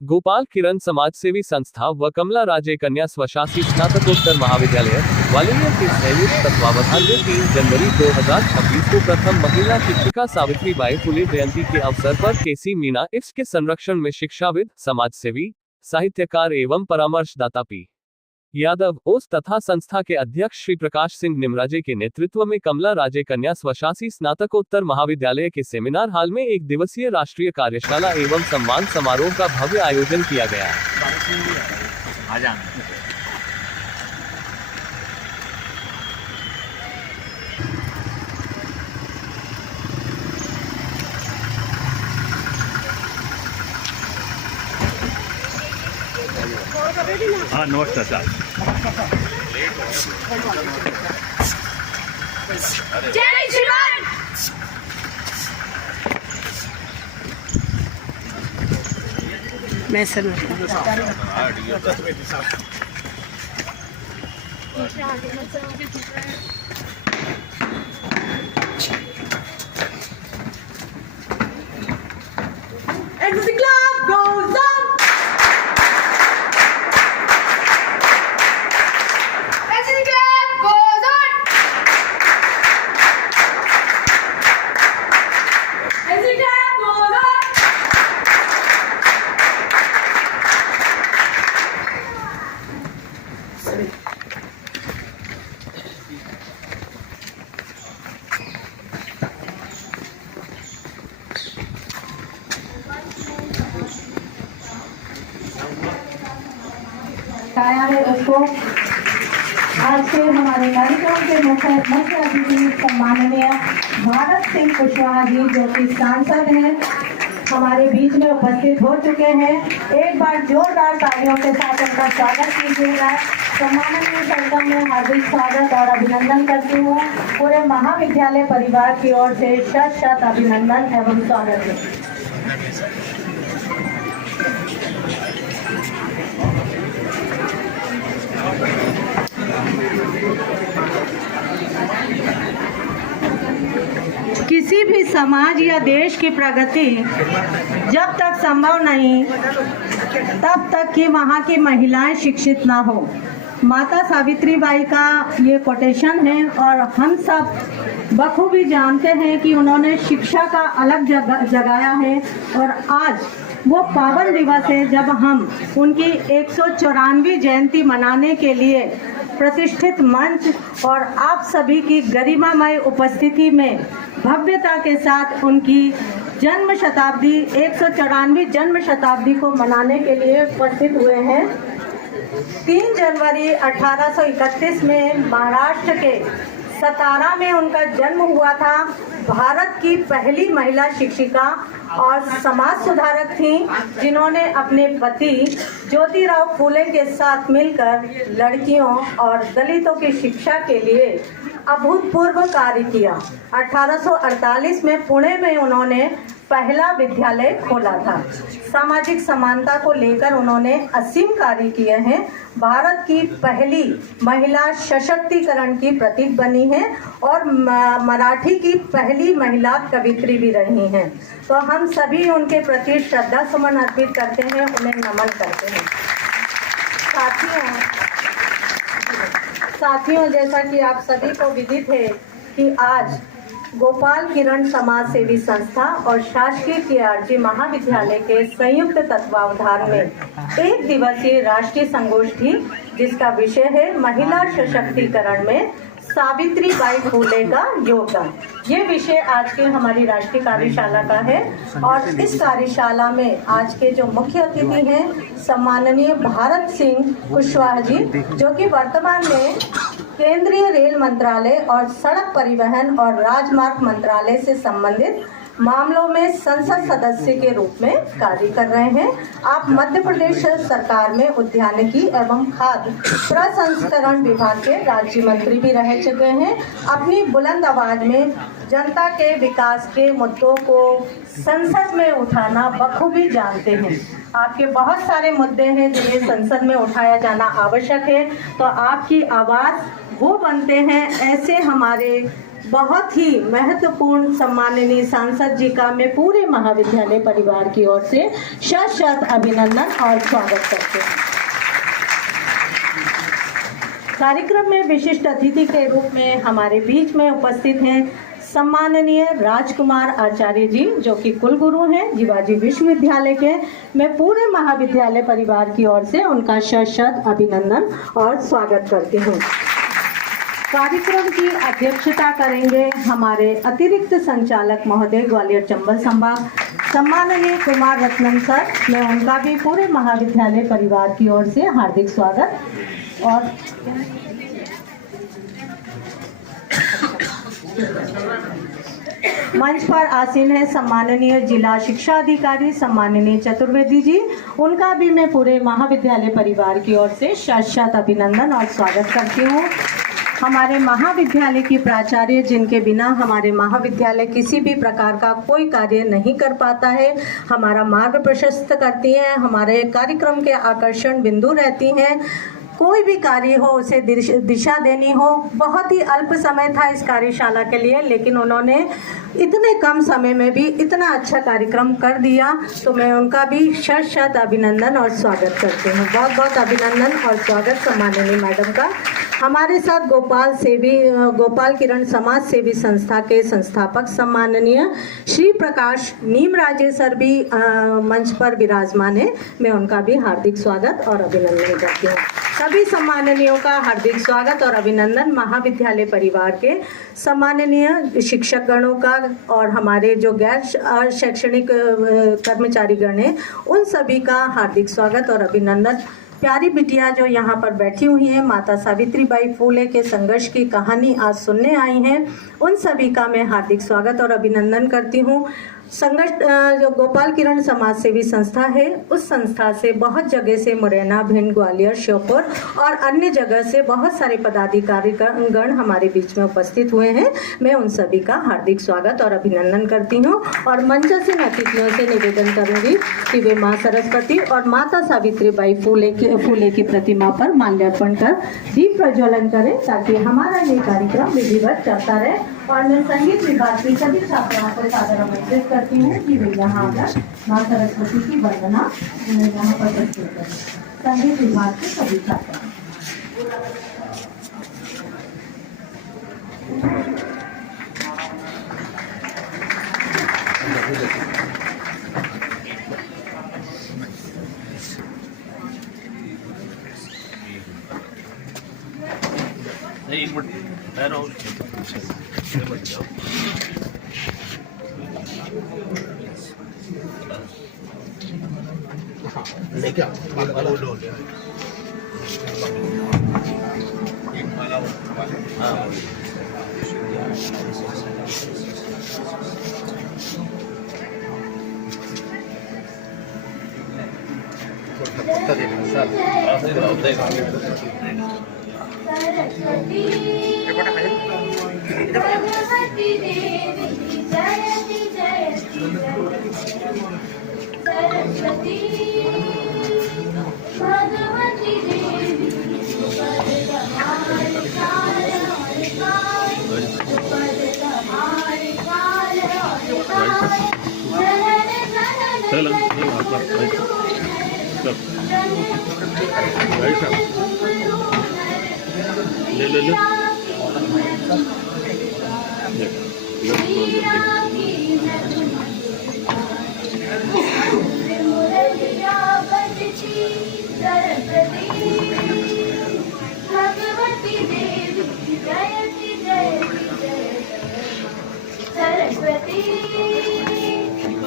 गोपाल किरण समाजसेवी संस्था व कमला राजे कन्या स्वशासी स्नातकोत्तर महाविद्यालय ग्वालियर के संयुक्त तत्वावधान में 3 जनवरी 2026 को प्रथम महिला शिक्षिका सावित्रीबाई फुले जयंती के अवसर पर केसी मीना इफ्स के संरक्षण में शिक्षाविद, समाजसेवी, साहित्यकार एवं परामर्शदाता पी यादव ओस तथा संस्था के अध्यक्ष श्री प्रकाश सिंह निमराजे के नेतृत्व में कमला राजे कन्या स्वशासी स्नातकोत्तर महाविद्यालय के सेमिनार हॉल में 1 दिवसीय राष्ट्रीय कार्यशाला एवं सम्मान समारोह का भव्य आयोजन किया गया। हाँ नमस्कार सर। जय श्रीमान। मैं सर आया है उसको आज से हमारे कार्यक्रम के मुख्य अतिथि सम्माननीय भारत सिंह कुशवाहा जी जो कि सांसद हैं हमारे बीच में उपस्थित हो चुके हैं। एक बार जोरदार तालियों के साथ उनका स्वागत कीजिएगा। सम्माननीय सर में हार्दिक स्वागत और अभिनंदन करती हूँ। पूरे महाविद्यालय परिवार की ओर से शत अभिनंदन एवं स्वागत है। किसी भी समाज या देश की प्रगति जब तक संभव नहीं तब तक कि वहाँ की महिलाएं शिक्षित ना हो। माता सावित्रीबाई का ये कोटेशन है और हम सब बखूबी जानते हैं कि उन्होंने शिक्षा का अलग जगाया है। और आज वो पावन दिवस है जब हम उनकी 194वीं जयंती मनाने के लिए प्रतिष्ठित मंच और आप सभी की गरिमामय उपस्थिति में भव्यता के साथ उनकी जन्म शताब्दी 194वीं जन्म शताब्दी को मनाने के लिए उपस्थित हुए हैं। 3 जनवरी 1831 में महाराष्ट्र के सतारा में उनका जन्म हुआ था। भारत की पहली महिला शिक्षिका और समाज सुधारक थीं जिन्होंने अपने पति ज्योतिराव फूले के साथ मिलकर लड़कियों और दलितों की शिक्षा के लिए अभूतपूर्व कार्य किया। 1848 में पुणे में उन्होंने पहला विद्यालय खोला था। सामाजिक समानता को लेकर उन्होंने असीम कार्य किए हैं। भारत की पहली महिला सशक्तिकरण की प्रतीक बनी है और मराठी की पहली महिला कवित्री भी रही हैं। तो हम सभी उनके प्रति श्रद्धा सुमन अर्पित करते हैं, उन्हें नमन करते हैं। साथियों, जैसा कि आप सभी को विदित है कि आज गोपाल किरण समाज सेवी संस्था और शासकीय केआरजी महाविद्यालय के संयुक्त तत्वावधान में 1 दिवसीय राष्ट्रीय संगोष्ठी जिसका विषय है महिला सशक्तिकरण में सावित्रीबाई फुले का योगदान, ये विषय आज के हमारी राष्ट्रीय कार्यशाला का है। और इस कार्यशाला में आज के जो मुख्य अतिथि हैं सम्माननीय भारत सिंह कुशवाहा जी जो कि वर्तमान में केंद्रीय रेल मंत्रालय और सड़क परिवहन और राजमार्ग मंत्रालय से संबंधित मामलों में संसद सदस्य के रूप में कार्य कर रहे हैं। आप मध्य प्रदेश सरकार में उद्यानिकी एवं खाद्य प्रसंस्करण विभाग के राज्य मंत्री भी रह चुके हैं। अपनी बुलंद आवाज में जनता के विकास के मुद्दों को संसद में उठाना बखूबी जानते हैं। आपके बहुत सारे मुद्दे हैं जिन्हें संसद में उठाया जाना आवश्यक है, तो आपकी आवाज़ वो बनते हैं ऐसे हमारे बहुत ही महत्वपूर्ण सम्माननीय सांसद जी का मैं पूरे महाविद्यालय परिवार की ओर से शत अभिनंदन और स्वागत करते हैं। कार्यक्रम में विशिष्ट अतिथि के रूप में हमारे बीच में उपस्थित हैं सम्माननीय राजकुमार आचार्य जी, जो कि कुलगुरु हैं जिवाजी विश्वविद्यालय के। मैं पूरे महाविद्यालय परिवार की ओर से उनका शत अभिनंदन और स्वागत करती हूँ। कार्यक्रम की अध्यक्षता करेंगे हमारे अतिरिक्त संचालक महोदय ग्वालियर चंबल संभाग सम्माननीय कुमार रत्नम सर। मैं उनका भी पूरे महाविद्यालय परिवार की ओर से हार्दिक स्वागत और मंच पर आसीन है सम्माननीय जिला शिक्षा अधिकारी सम्माननीय चतुर्वेदी जी। उनका भी मैं पूरे महाविद्यालय परिवार की ओर से शत अभिनंदन और स्वागत करती हूँ। हमारे महाविद्यालय की प्राचार्य, जिनके बिना हमारे महाविद्यालय किसी भी प्रकार का कोई कार्य नहीं कर पाता है, हमारा मार्ग प्रशस्त करती हैं, हमारे कार्यक्रम के आकर्षण बिंदु रहती हैं। कोई भी कार्य हो उसे दिशा देनी हो। बहुत ही अल्प समय था इस कार्यशाला के लिए, लेकिन उन्होंने इतने कम समय में भी इतना अच्छा कार्यक्रम कर दिया, तो मैं उनका भी शत अभिनंदन और स्वागत करती हूँ। बहुत बहुत अभिनंदन और स्वागत सम्माननीय मैडम का। हमारे साथ गोपाल किरण समाज सेवी संस्था के संस्थापक सम्माननीय श्री प्रकाश नीमराजे सर भी मंच पर विराजमान है। मैं उनका भी हार्दिक स्वागत और अभिनंदन करती हूँ। सभी सम्माननीयों का हार्दिक स्वागत और अभिनंदन। महाविद्यालय परिवार के सम्माननीय शिक्षक गणों का और हमारे जो गैर शैक्षणिक कर्मचारी गण हैं, उन सभी का हार्दिक स्वागत और अभिनंदन। प्यारी बिटिया जो यहाँ पर बैठी हुई हैं, माता सावित्रीबाई फूले के संघर्ष की कहानी आज सुनने आई हैं, उन सभी का मैं हार्दिक स्वागत और अभिनंदन करती हूँ। संघर्ष जो गोपाल किरण समाज सेवी संस्था है, उस संस्था से बहुत जगह से मुरैना, भिंड, ग्वालियर, श्योपुर और अन्य जगह से बहुत सारे पदाधिकारी गण हमारे बीच में उपस्थित हुए हैं। मैं उन सभी का हार्दिक स्वागत और अभिनंदन करती हूँ और मंचासीन अतिथियों से निवेदन करूंगी कि वे माँ सरस्वती और माता सावित्रीबाई फूले की प्रतिमा पर माल्यार्पण कर दीप प्रज्वलन करें, ताकि हमारा ये कार्यक्रम विधिवत चलता रहे। और मैं संगीत विभाग की सभी छात्राओं को सादर आमंत्रित करती हूँ कि वे यहाँ आकर माँ सरस्वती की वंदना यहाँ पर प्रस्तुत करें। संगीत विभाग के सभी छात्राओं। एक मिनट ठहरो। लेके आओ वाला लो ले एक वाला हां पत्ता देखना सर सरस्वती भगवती देवी जयति जयति सरस्वती भगवती देवी पदधारी काल ले भगवती देवी जयति जयति सरस्वती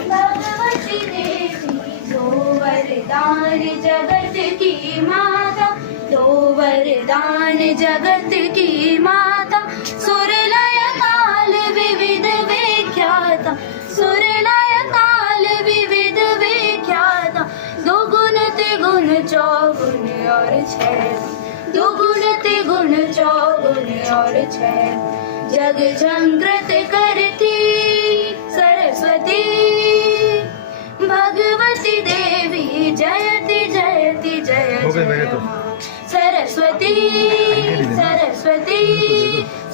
भगवती देवी दो वरदान जगत की माता, दो वरदान जगत की माता, सुरलय काल विविध विख्याता, सुरलय काल विविध विख्याता, दो गुण त्रिगुण चौगुण और छह, दो गुण त्रिगुण चौगुण और छह, जग जागृत करती सरस्वती भगवती देवी जयति जयति जयति सरस्वती सरस्वती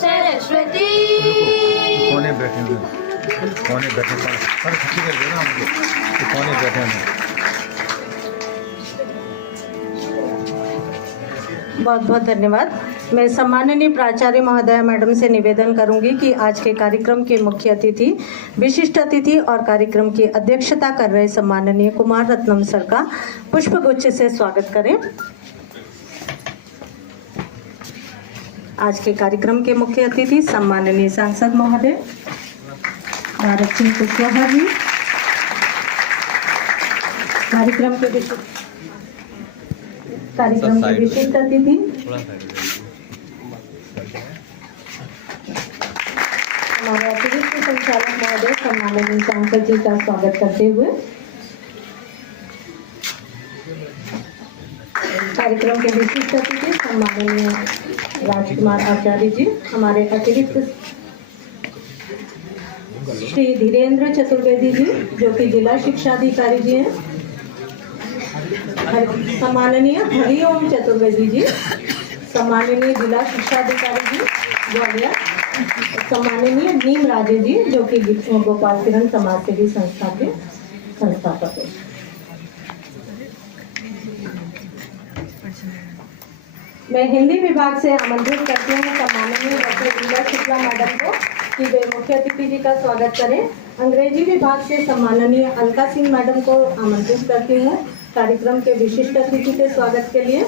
सरस्वती बैठे हैं, कौन है बैठे हैं, सर छुट्टी कर देना हमको, कौन है बैठे हैं। बहुत बहुत धन्यवाद। मैं सम्माननीय प्राचार्य महोदया मैडम से निवेदन करूंगी कि आज के कार्यक्रम के मुख्य अतिथि, विशिष्ट अतिथि और कार्यक्रम की अध्यक्षता कर रहे सम्माननीय कुमार रत्नम सर का पुष्पगुच्छ से स्वागत करें। आज के कार्यक्रम के मुख्य अतिथि सम्माननीय सांसद महोदय भारत सिंह कुशवाहा जी, कार्यक्रम के विशिष्ट अतिथि हमारे अतिरिक्त संचालक महोदय सम्माननीय सांसद जी का स्वागत करते हुए कार्यक्रम के विशिष्ट अतिथि सम्माननीय राजकुमार आचार्य जी, हमारे अतिरिक्त श्री धीरेन्द्र चतुर्वेदी जी जो कि जिला शिक्षा अधिकारी जी हैं, सम्माननीय हरिओम चतुर्वेदी जी, सम्माननीय जिला शिक्षा अधिकारी जी ग्वालियर, सम्माननीय नीम राजे जी जो कि गोपाल किरण समाज सेवी संस्था के संस्थापक हैं। मैं हिंदी विभाग से आमंत्रित करती हूँ सम्माननीय डॉक्टर लीला शुक्ला मैडम को कि वे मुख्य अतिथि जी का स्वागत करें। अंग्रेजी विभाग से सम्माननीय अलका सिंह मैडम को आमंत्रित करती हूँ कार्यक्रम के विशिष्ट अतिथि के स्वागत के लिए।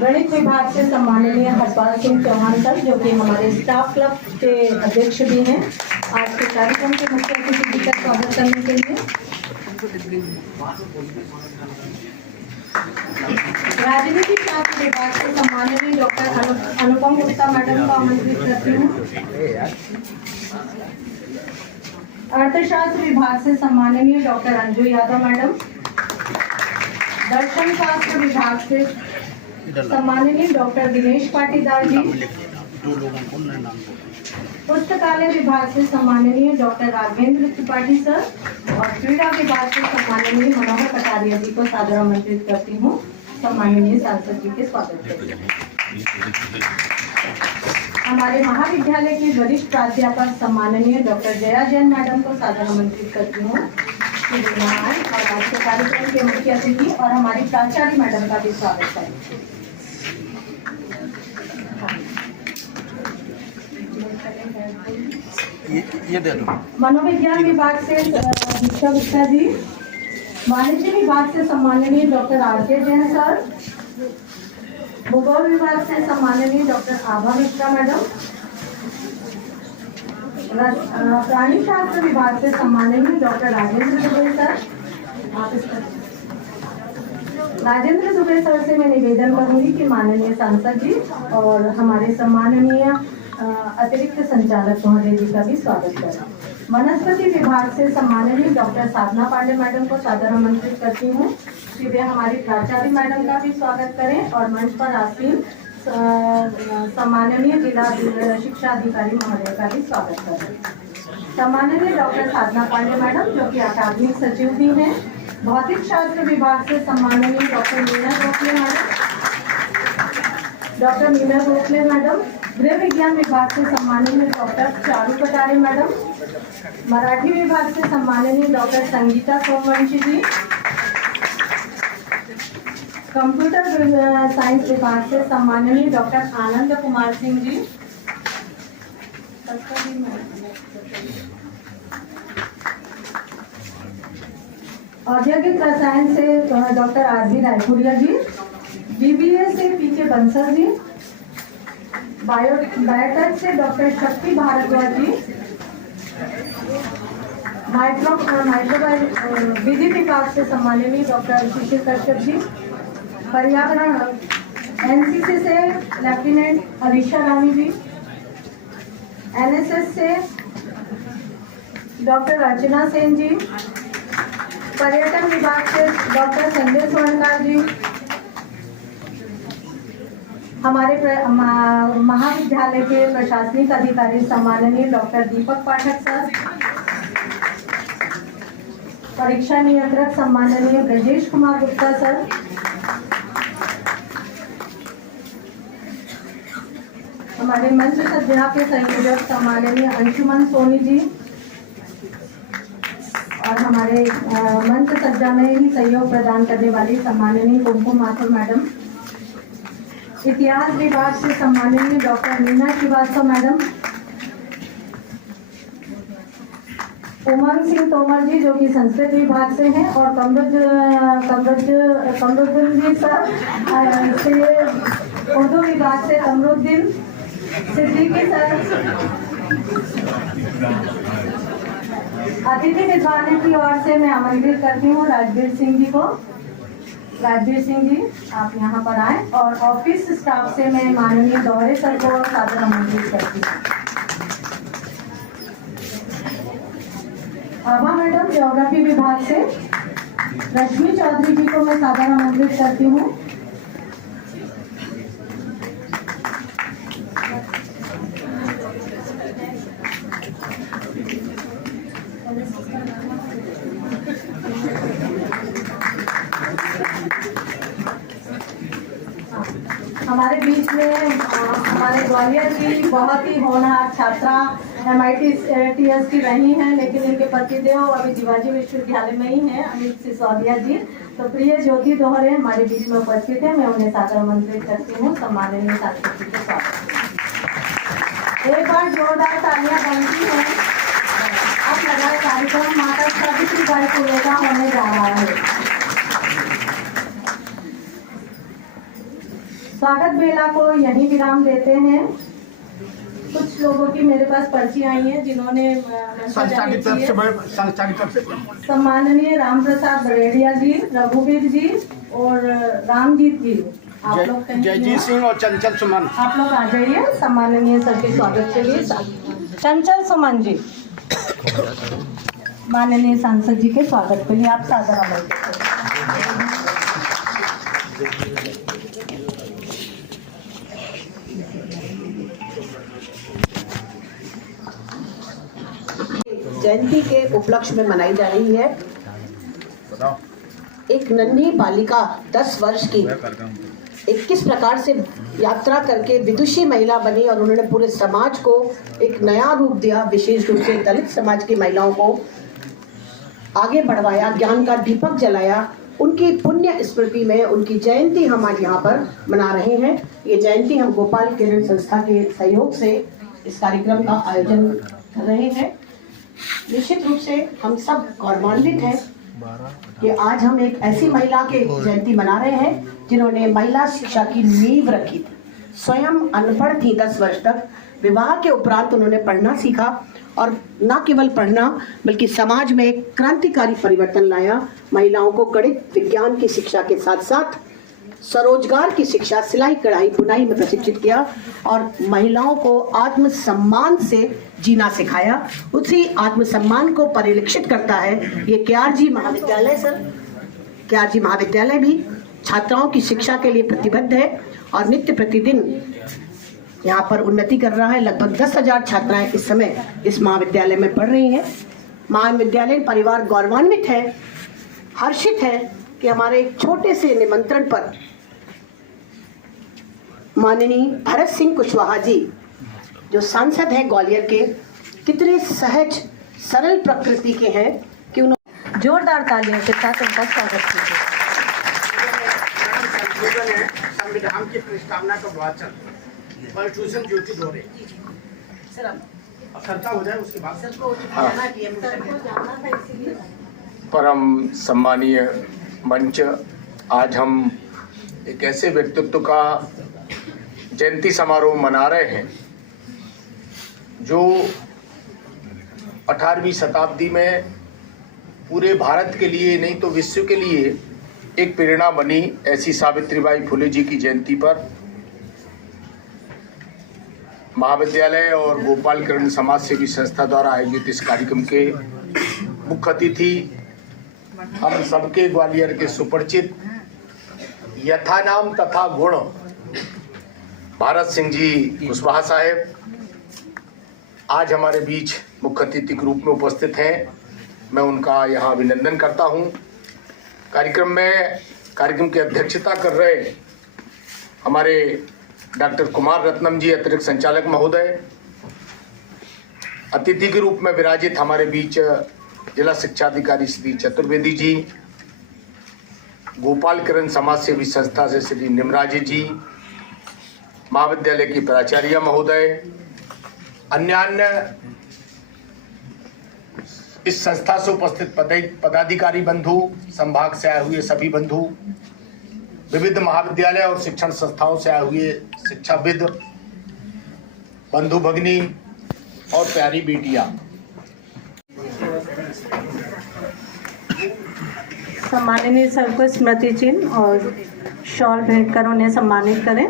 गणित विभाग से सम्माननीय हरपाल सिंह चौहान सर जो कि हमारे स्टाफ क्लब के अध्यक्ष भी हैं, आज के कार्यक्रम के मुख्य अतिथि जी का स्वागत करने के लिए। राजनीति शास्त्र विभाग से सम्माननीय डॉक्टर अनुपम गुप्ता मैडम को आमंत्रित करती हूँ। अर्थशास्त्र विभाग से सम्माननीय डॉक्टर अंजू यादव मैडम। दर्शन शास्त्र विभाग से सम्माननीय डॉक्टर दिनेश पाटीदार जी। पुस्तकालय विभाग से सम्माननीय डॉक्टर राघवेंद्र त्रिपाठी सर और क्रीड़ा विभाग से सम्माननीय मनोहर कटारिया जी को सादर आमंत्रित करती हूँ सम्माननीय सांसद जी के स्वागत के लिए। हमारे महाविद्यालय की वरिष्ठ प्राध्यापक सम्माननीय डॉक्टर जया जैन मैडम को सादर आमंत्रित करती हूँ और आज के कार्यक्रम के मुख्य अतिथि और हमारी प्राचार्य मैडम का भी स्वागत करें। ये दे दो। मनोविज्ञान विभाग से दीक्षा गुप्ता जी, वाणिज्य विभाग से सम्माननीय डॉक्टर आर.के. जैन सर, भूगोल विभाग से सम्माननीय डॉक्टर आभा मिश्रा मैडम, प्राणी शास्त्र विभाग से सम्माननीय doctor Rajendra Dubey sir. Rajendra Dubey sir से मैं निवेदन करूंगी कि माननीय सांसद जी और हमारे सम्माननीय अतिरिक्त संचालक महोदय जी का भी स्वागत करें। वनस्पति विभाग से सम्माननीय डॉक्टर साधना पांडे मैडम को सादर आमंत्रित करती हूँ कि वे हमारी प्राचार्य मैडम का भी स्वागत करें और मंच पर आसीन सम्माननीय जिला शिक्षा अधिकारी महोदय का भी स्वागत करें। सम्माननीय डॉक्टर साधना पांडे मैडम जो कि अकादमिक सचिव भी हैं। भौतिक शास्त्र विभाग से सम्माननीय डॉक्टर मीना गोखले मैडम। गृह विज्ञान विभाग से सम्माननीय डॉक्टर चारू कटारे मैडम। मराठी विभाग से सम्माननीय डॉक्टर संगीता सोमवंशी जी। कंप्यूटर साइंस विभाग से सम्माननीय डॉक्टर आनंद कुमार सिंह जी। औद्योगिक रसायन से डॉक्टर आर.बी. रायपुरिया जी। बीबीए से पी.के. बंसल जी। बायोटेक से डॉक्टर शक्ति भारद्वाज जी। विधि विभाग से सम्माननीय डॉक्टर सुशील कश्यप जी। पर्यावरण एनसीसी से लेफ्टिनेंट अलीशा रानी जी। एनएसएस से डॉक्टर अर्चना सेन जी। पर्यटन विभाग से डॉक्टर संजय स्वर्णकार जी। हमारे महाविद्यालय के प्रशासनिक अधिकारी सम्माननीय डॉक्टर दीपक पाठक सर। परीक्षा नियंत्रक सम्माननीय ब्रजेश कुमार गुप्ता सर। हमारे मंच सज्जा के संयोजक सम्माननीय अंशुमन सोनी जी और हमारे मंच सज्जा में ही सहयोग प्रदान करने वाली सम्माननीय कुमकुम माथुर मैडम, इतिहास विभाग से सम्माननीय डॉक्टर मीना श्रीवास्तव मैडम, उमंग सिंह तोमर जी जो कि संस्कृत विभाग से हैं, और कमरुद्दीन जी सर से उर्दू विभाग से कमरुद्दीन सिद्दीकी सर। अतिथि विद्वानों की ओर से मैं आमंत्रित करती हूँ राजवीर सिंह जी को। राजवीर सिंह जी आप यहाँ पर आए, और ऑफिस स्टाफ से मैं माननीय दोहरे सर को सादर आमंत्रित करती हूँ। आभा मैडम ज्योग्राफी विभाग से रश्मि चौधरी जी को मैं सादर आमंत्रित करती हूँ। हमारे बीच में हमारे ग्वालियर की बहुत ही होनहार छात्रा MITS की रही हैं, लेकिन इनके पतिदेव अभी शिवाजी विश्वविद्यालय में ही हैं, अमित सिसोदिया जी। तो प्रिय ज्योति दोहरे हमारे बीच में उपस्थित है, मैं उन्हें सादर आमंत्रित करती हूँ। सम्माननीय सांसद जी के स्वागत। एक बार जोरदार तालियां बनती हैं। अब लगा कार्यक्रम माता सावित्रीबाई फुले का होने जा रहा है। स्वागत बेला को यही विराम देते हैं। कुछ लोगों की मेरे पास पर्ची आई है जिन्होंने सम्माननीय राम प्रसाद बरेडिया जी, रघुवीर जी और रामजीत जी, आप लोग जयजीत सिंह और चंचल सुमन, आप लोग आ जाइए सम्माननीय सर के स्वागत के लिए। चंचल सुमन जी माननीय सांसद जी के स्वागत के लिए आप सादर आमंत्रित हैं। जयंती के उपलक्ष्य में मनाई जा रही है। एक नन्ही बालिका 10 वर्ष की 21 प्रकार से यात्रा करके विदुषी महिला बनी और उन्होंने पूरे समाज को एक नया रूप दिया। विशेष रूप से दलित समाज की महिलाओं को आगे बढ़वाया, ज्ञान का दीपक जलाया। उनकी पुण्य स्मृति में उनकी जयंती हम आज यहाँ पर मना रहे हैं। ये जयंती हम गोपाल किरण संस्था के सहयोग से इस कार्यक्रम का आयोजन कर रहे हैं। निश्चित रूप से हम सब गौरवान्वित हैं कि आज हम एक ऐसी महिला के जयंती मना रहे हैं जिन्होंने महिला शिक्षा की नींव रखी थी। स्वयं अनपढ़ थी 10 वर्ष तक। विवाह के उपरांत उन्होंने पढ़ना सीखा और न केवल पढ़ना बल्कि समाज में एक क्रांतिकारी परिवर्तन लाया। महिलाओं को गणित विज्ञान की शिक्षा के साथ साथ स्वरोजगार की शिक्षा, सिलाई कढ़ाई बुनाई में प्रशिक्षित किया और महिलाओं को आत्मसम्मान से जीना सिखाया। उसी आत्मसम्मान को परिलक्षित करता है ये KRG महाविद्यालय। सर KRG महाविद्यालय भी छात्राओं की शिक्षा के लिए प्रतिबद्ध है और नित्य प्रतिदिन यहाँ पर उन्नति कर रहा है। लगभग 10,000 छात्राएं इस समय इस महाविद्यालय में पढ़ रही हैं। महाविद्यालय परिवार गौरवान्वित है, हर्षित है कि हमारे एक छोटे से निमंत्रण पर माननीय भरत सिंह कुशवाहा जी जो सांसद हैं ग्वालियर के, कितने सहज सरल प्रकृति के हैं कि उन्होंने जोरदार तालियों के साथ उनका स्वागत कीजिए। संविधान की प्रस्तावना का वाचन कॉन्स्टिट्यूशन ज्योति दोहरे खर्चा हो जाए उसके बाद परम सम्मानीय मंच, आज हम एक ऐसे व्यक्तित्व का जयंती समारोह मना रहे हैं जो 18वीं शताब्दी में पूरे भारत के लिए नहीं तो विश्व के लिए एक प्रेरणा बनी। ऐसी सावित्रीबाई फुले जी की जयंती पर महाविद्यालय और गोपाल किरण समाज सेवी संस्था द्वारा आयोजित इस कार्यक्रम के मुख्य अतिथि हम सबके ग्वालियर के सुपरिचित यथा नाम तथा गुण भारत सिंह जी कुशवाहा साहेब आज हमारे बीच मुख्य अतिथि के रूप में उपस्थित हैं। मैं उनका यहाँ अभिनंदन करता हूँ। कार्यक्रम की अध्यक्षता कर रहे हमारे डॉक्टर कुमार रत्नम जी अतिरिक्त संचालक महोदय, अतिथि के रूप में विराजित हमारे बीच जिला शिक्षा अधिकारी श्री चतुर्वेदी जी, गोपाल किरण समाज सेवी संस्था से श्री निमराजी जी, महाविद्यालय की प्राचार्य महोदय, अन्य इस संस्था से उपस्थित पदाधिकारी बंधु, संभाग से आए हुए सभी बंधु, विविध महाविद्यालय और शिक्षण संस्थाओं से आए हुए शिक्षाविद बंधु भगिनी और प्यारी बेटियां, सम्माननीय सर को स्मृति चिन्ह और शॉल भेंट कर उन्हें सम्मानित करें।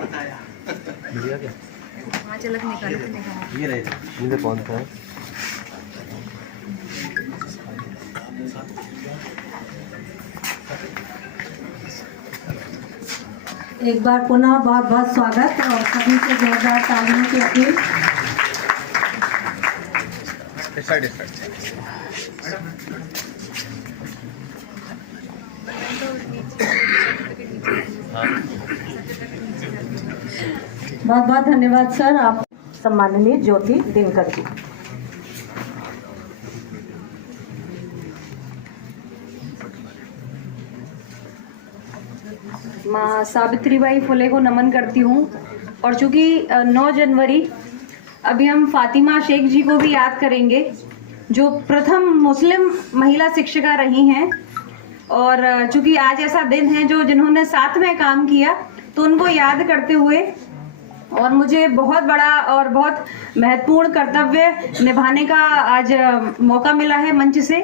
एक बार पुनः बहुत बहुत स्वागत और सभी से जोरदार तालियों की अपील। बहुत बहुत धन्यवाद सर। आप सम्माननीय ज्योति दिनकर जी। माँ सावित्रीबाई फुले को नमन करती हूँ। और चूँकि 9 जनवरी अभी हम फातिमा शेख जी को भी याद करेंगे, जो प्रथम मुस्लिम महिला शिक्षिका रही हैं। और चूँकि आज ऐसा दिन है जो जिन्होंने साथ में काम किया, तो उनको याद करते हुए और मुझे बहुत बड़ा और बहुत महत्वपूर्ण कर्तव्य निभाने का आज मौका मिला है मंच से।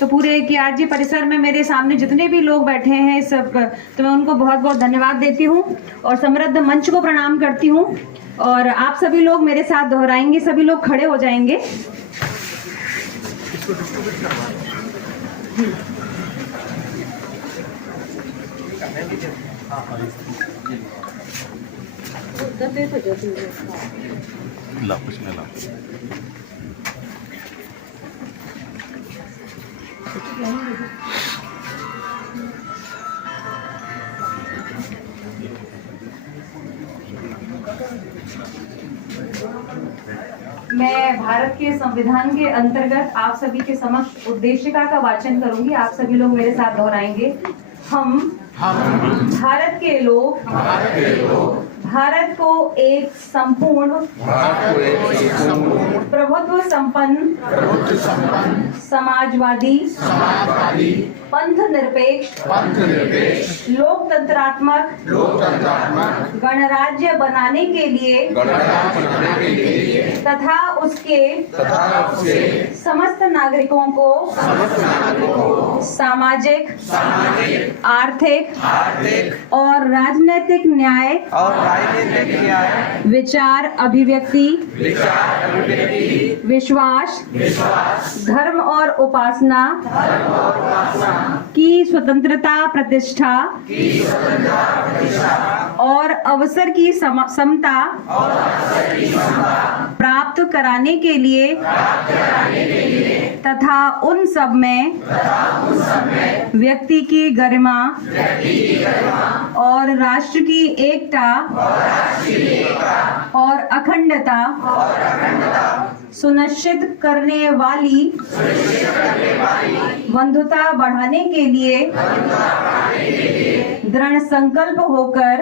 तो पूरे KRG परिसर में मेरे सामने जितने भी लोग बैठे हैं इस तो मैं उनको बहुत बहुत धन्यवाद देती हूँ और समृद्ध मंच को प्रणाम करती हूँ। और आप सभी लोग मेरे साथ दोहराएंगे, सभी लोग खड़े हो जाएंगे। मैं भारत के संविधान के अंतर्गत आप सभी के समक्ष उद्देशिका का वाचन करूंगी। आप सभी लोग मेरे साथ दोहराएंगे। हम भारत के लोग भारत को एक संपूर्ण प्रभुत्व संपन्न समाजवादी पंथ निरपेक्ष लोकतंत्रात्मक गणराज्य बनाने के लिए तथा उसके समस्त नागरिकों को सामाजिक आर्थिक और राजनीतिक न्याय विचार अभिव्यक्ति विश्वास धर्म और उपासना की स्वतंत्रता प्रतिष्ठा और अवसर की समता प्राप्त कराने के लिए तथा उन सब में व्यक्ति की गरिमा और राष्ट्र की एकता और अखंडता सुनिश्चित करने वाली बंधुता बढ़ाने के लिए दृढ़ संकल्प होकर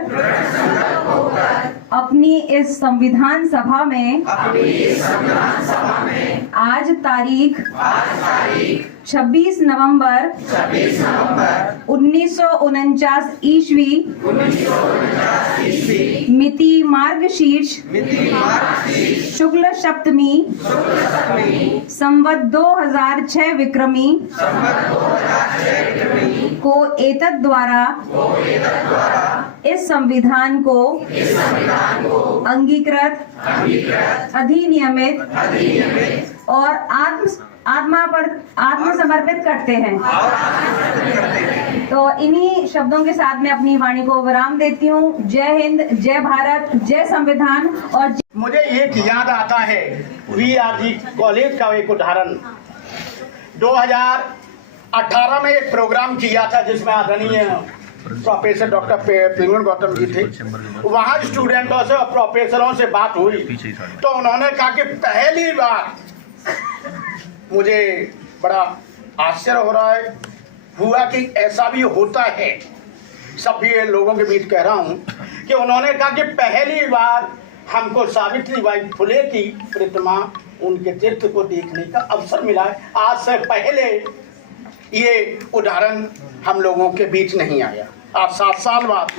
अपनी इस संविधान सभा में आज तारीख 26 नवंबर 1949 ईस्वी मिति मार्गशीर्ष शुक्ल सप्तमी संवत 2006 विक्रमी को एतद द्वारा इस संविधान को अंगीकृत अधिनियमित और आत्मसमर्पित करते हैं। तो इन्हीं शब्दों के साथ मैं अपनी वाणी को विराम देती हूँ। जय हिंद, जय भारत, जय संविधान। और मुझे एक याद आता है VRG कॉलेज का एक उदाहरण। 2018 में एक प्रोग्राम किया था जिसमें आदरणीय प्रोफेसर डॉक्टर प्रेमन गौतम जी थे। वहाँ स्टूडेंटों से और प्रोफेसरों से बात हुई तो उन्होंने कहा कि पहली बार मुझे बड़ा आश्चर्य हो रहा है हुआ कि ऐसा भी होता है। सभी लोगों के बीच कह रहा हूँ कि उन्होंने कहा कि पहली बार हमको सावित्रीबाई फुले की प्रतिमा, उनके चित्र को देखने का अवसर मिला है। आज से पहले ये उदाहरण हम लोगों के बीच नहीं आया। आज 7 साल बाद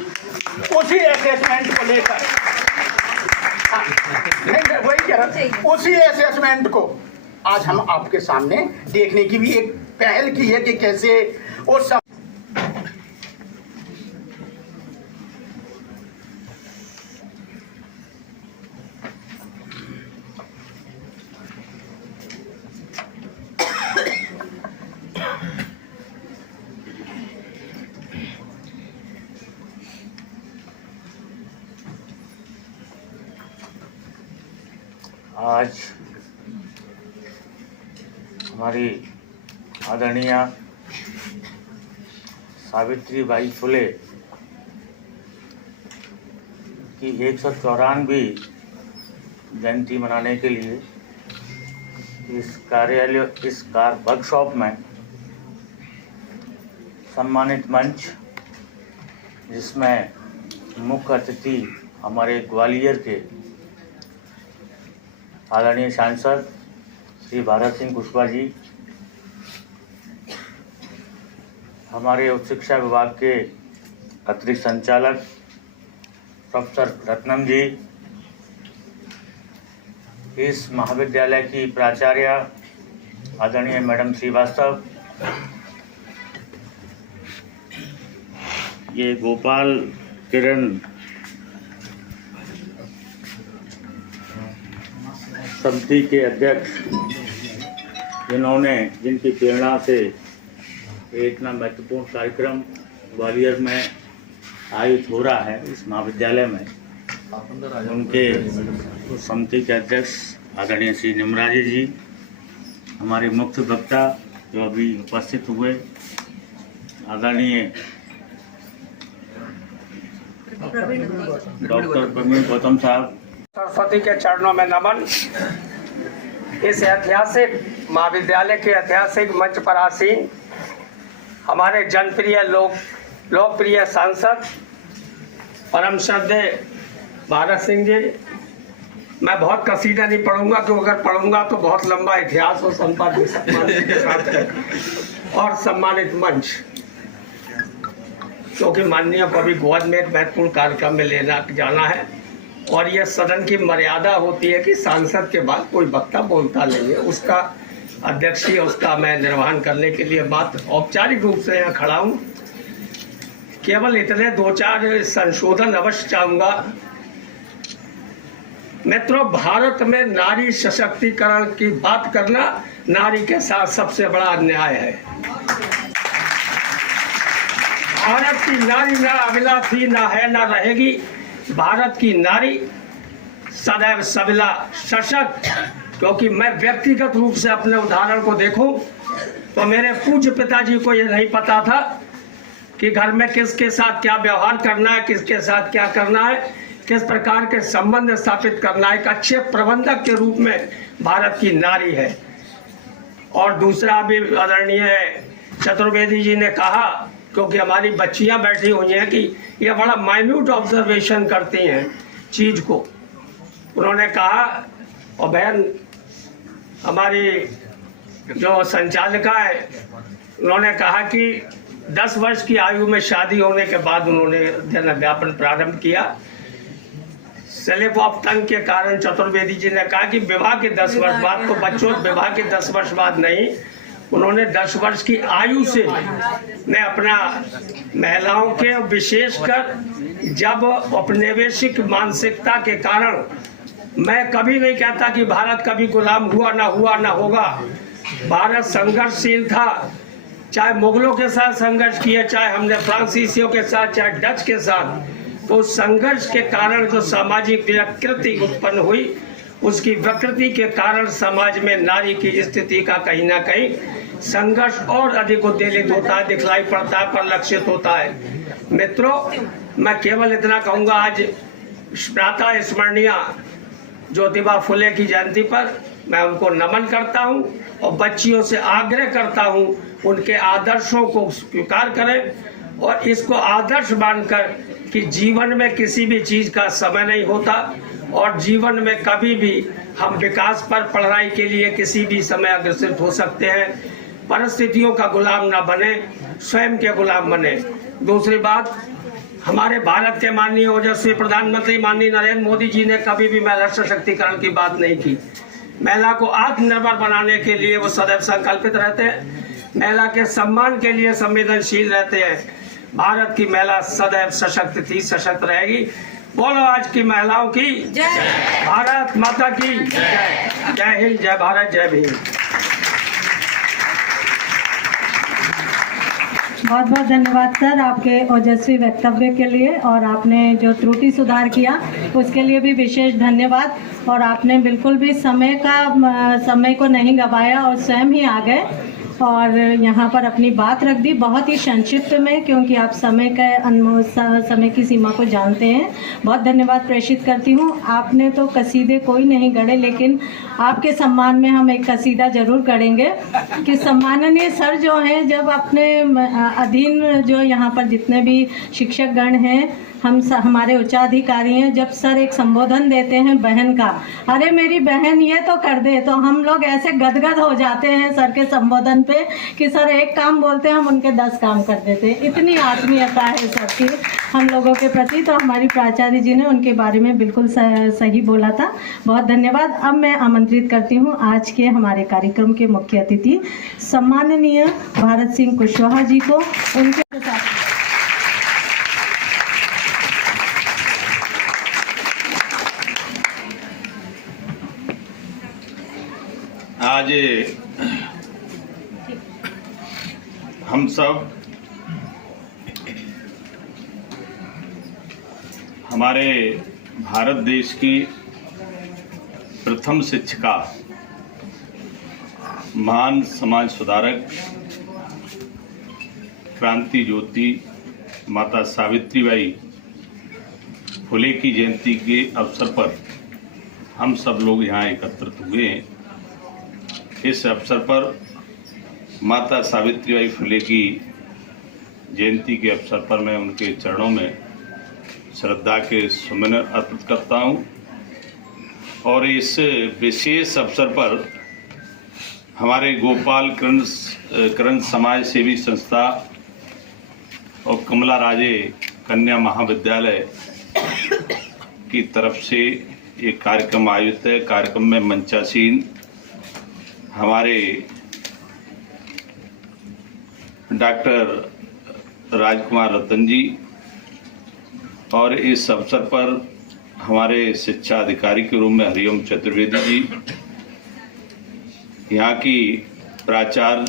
उसी असेसमेंट को लेकर वही कह रहा, उसी असेसमेंट को आज हम आपके सामने देखने की भी एक पहल की है कि कैसे उस आज हमारी आदरणीय सावित्रीबाई फुले की 194वीं जयंती मनाने के लिए इस वर्कशॉप में सम्मानित मंच, जिसमें मुख्य अतिथि हमारे ग्वालियर के आदरणीय सांसद श्री भारत सिंह कुशवाहा जी, हमारे उच्च शिक्षा विभाग के अतिरिक्त संचालक प्रोफेसर रत्नम जी, इस महाविद्यालय की प्राचार्य आदरणीय मैडम श्रीवास्तव, ये गोपाल किरण समिति के अध्यक्ष, जिनकी प्रेरणा से इतना महत्वपूर्ण कार्यक्रम ग्वालियर में आयोजित हो रहा है इस महाविद्यालय में, उनके समिति के अध्यक्ष आदरणीय श्री निमराजी जी, हमारे मुख्य वक्ता जो अभी उपस्थित हुए आदरणीय डॉक्टर प्रवीण गौतम साहब, सरस्वती के चरणों में नमन। इस ऐतिहासिक महाविद्यालय के ऐतिहासिक मंच पर आसीन हमारे जनप्रिय लोकप्रिय सांसद परम श्रद्धेय भारत सिंह जी, मैं बहुत कसीदा नहीं पढ़ूंगा क्योंकि अगर पढ़ूंगा तो बहुत लंबा इतिहास और संपादन के साथ है। और सम्मानित मंच, क्योंकि माननीय को अभी गोद में एक महत्वपूर्ण कार्यक्रम में जाना है और यह सदन की मर्यादा होती है कि सांसद के बाद कोई वक्ता बोलता नहीं है, उसका अध्यक्षीय उसका मैं निर्वहन करने के लिए बात औपचारिक रूप से यहाँ खड़ा हूँ। केवल इतने 2-4 संशोधन अवश्य चाहूँगा। मित्रों, भारत में नारी सशक्तिकरण की बात करना नारी के साथ सबसे बड़ा अन्याय है। भारत की नारी ना अबला थी, ना है, ना रहेगी। भारत की नारी सदैव सबला सशक्त, क्योंकि मैं व्यक्तिगत रूप से अपने उदाहरण को देखूं तो मेरे पूज्य पिताजी को यह नहीं पता था कि घर में किसके साथ क्या व्यवहार करना है, किसके साथ क्या करना है, किस प्रकार के संबंध स्थापित करना है। एक अच्छे प्रबंधक के रूप में भारत की नारी है। और दूसरा भी आदरणीय चतुर्वेदी जी ने कहा, क्योंकि हमारी बच्चियां बैठी हुई हैं, कि ये बड़ा माइन्यूट ऑब्जर्वेशन करती हैं चीज को। उन्होंने कहा, और बहन हमारी जो संचालिका है, उन्होंने कहा कि 10 वर्ष की आयु में शादी होने के बाद उन्होंने जन व्यापन प्रारंभ किया। स्लिप ऑफ टंग के कारण चतुर्वेदी जी ने कहा कि विवाह के 10 वर्ष बाद, तो बच्चों विवाह के 10 वर्ष बाद नहीं, उन्होंने 10 वर्ष की आयु से मैं अपना महिलाओं के, विशेषकर जब औपनिवेशिक मानसिकता के कारण, मैं कभी नहीं कहता कि भारत कभी गुलाम हुआ ना होगा। भारत संघर्षशील था, चाहे मुगलों के साथ संघर्ष किया, चाहे हमने फ्रांसीसियों के साथ, चाहे डच के साथ। तो संघर्ष के कारण जो सामाजिक विकृति उत्पन्न हुई, उसकी विकृति के कारण समाज में नारी की स्थिति का कहीं ना कहीं संघर्ष और अधिक उद्वेलित होता है, दिखलाई पड़ता है, परिलक्षित होता है। मित्रों, मैं केवल इतना कहूँगा, आज प्रातः स्मरणीय ज्योतिबा फुले की जयंती पर मैं उनको नमन करता हूँ और बच्चियों से आग्रह करता हूँ उनके आदर्शों को स्वीकार करें और इसको आदर्श मानकर कि जीवन में किसी भी चीज़ का समय नहीं होता और जीवन में कभी भी हम विकास पर पढ़ाई के लिए किसी भी समय अग्रसर हो सकते हैं। परिस्थितियों का गुलाम ना बने, स्वयं के गुलाम बने। दूसरी बात, हमारे भारत के माननीय ओजस्वी प्रधानमंत्री माननीय नरेंद्र मोदी जी ने कभी भी महिला सशक्तिकरण की बात नहीं की। महिला को आत्मनिर्भर बनाने के लिए वो सदैव संकल्पित रहते हैं, महिला के सम्मान के लिए संवेदनशील रहते हैं। भारत की महिला सदैव सशक्त थी, सशक्त रहेगी। बोलो आज की महिलाओं की जय, भारत माता की जय। जय हिंद, जय भारत, जय भीम। बहुत बहुत धन्यवाद सर आपके ओजस्वी वक्तव्य के लिए, और आपने जो त्रुटि सुधार किया उसके लिए भी विशेष धन्यवाद। और आपने बिल्कुल भी समय को नहीं गवाया और स्वयं ही आ गए और यहाँ पर अपनी बात रख दी, बहुत ही संक्षिप्त में, क्योंकि आप समय की सीमा को जानते हैं। बहुत धन्यवाद प्रेषित करती हूँ। आपने तो कसीदे कोई नहीं गढ़े, लेकिन आपके सम्मान में हम एक कसीदा जरूर गढ़ेंगे कि सम्माननीय सर जो हैं, जब अपने अधीन जो यहाँ पर जितने भी शिक्षकगण हैं, हमारे उच्चाधिकारी हैं, जब सर एक संबोधन देते हैं बहन का, अरे मेरी बहन ये तो कर दे, तो हम लोग ऐसे गदगद हो जाते हैं सर के संबोधन पे कि सर एक काम बोलते हैं हम उनके 10 काम कर देते हैं। इतनी आत्मीयता है सर की हम लोगों के प्रति। तो हमारी प्राचार्य जी ने उनके बारे में बिल्कुल सही बोला था। बहुत धन्यवाद। अब मैं आमंत्रित करती हूँ आज के हमारे कार्यक्रम के मुख्य अतिथि सम्माननीय भारत सिंह कुशवाहा जी को। उनके साथ आज हम सब हमारे भारत देश की प्रथम शिक्षिका, महान समाज सुधारक, क्रांति ज्योति माता सावित्रीबाई फुले की जयंती के अवसर पर हम सब लोग यहाँ एकत्रित हुए हैं। इस अवसर पर माता सावित्रीबाई फुले की जयंती के अवसर पर मैं उनके चरणों में श्रद्धा के सुमन अर्पित करता हूं और इस विशेष अवसर पर हमारे गोपाल कर्ण समाज सेवी संस्था और कमला राजे कन्या महाविद्यालय की तरफ से ये कार्यक्रम आयोजित है। कार्यक्रम में मंचासीन हमारे डॉक्टर राजकुमार रतन जी और इस अवसर पर हमारे शिक्षा अधिकारी के रूप में हरिओम चतुर्वेदी जी, यहाँ की प्राचार्य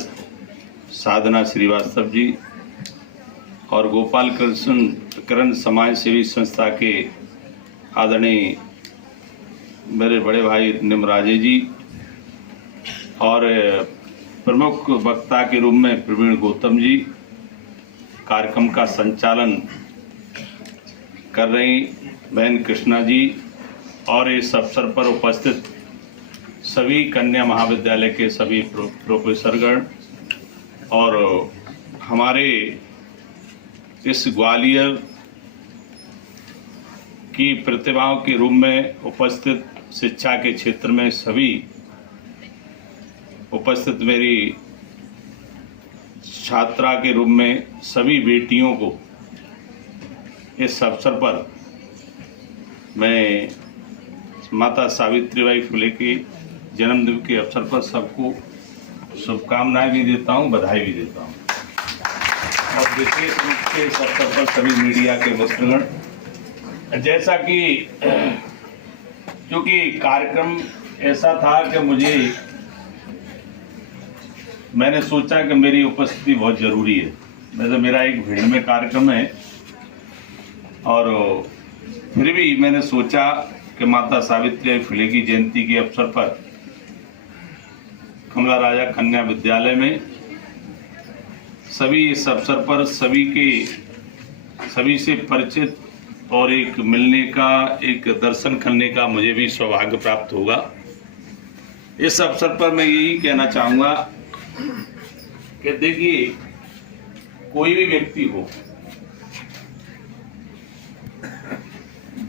साधना श्रीवास्तव जी और गोपाल कर्ण समाज सेवी संस्था के आदरणीय मेरे बड़े भाई निमराजे जी और प्रमुख वक्ता के रूप में प्रवीण गौतम जी कार्यक्रम का संचालन कर रही बहन कृष्णा जी और इस अवसर पर उपस्थित सभी कन्या महाविद्यालय के सभी प्रोफेसरगण और हमारे इस ग्वालियर की प्रतिभाओं के रूप में उपस्थित शिक्षा के क्षेत्र में सभी उपस्थित मेरी छात्रा के रूप में सभी बेटियों को इस अवसर पर मैं माता सावित्रीबाई फुले के जन्मदिन के अवसर पर सबको शुभकामनाएं भी देता हूं, बधाई भी देता हूं और विशेष रूप से इस अवसर पर सभी मीडिया के मित्रगण, जैसा कि क्योंकि कार्यक्रम ऐसा था कि मैंने सोचा कि मेरी उपस्थिति बहुत ज़रूरी है। वैसे मेरा एक भीड़ में कार्यक्रम है और फिर भी मैंने सोचा कि माता सावित्रीबाई फुले की जयंती के अवसर पर कमला राजा कन्या विद्यालय में सभी इस अवसर पर सभी के सभी से परिचित और एक मिलने का, एक दर्शन करने का मुझे भी सौभाग्य प्राप्त होगा। इस अवसर पर मैं यही कहना चाहूँगा कि देखिए, कोई भी व्यक्ति हो,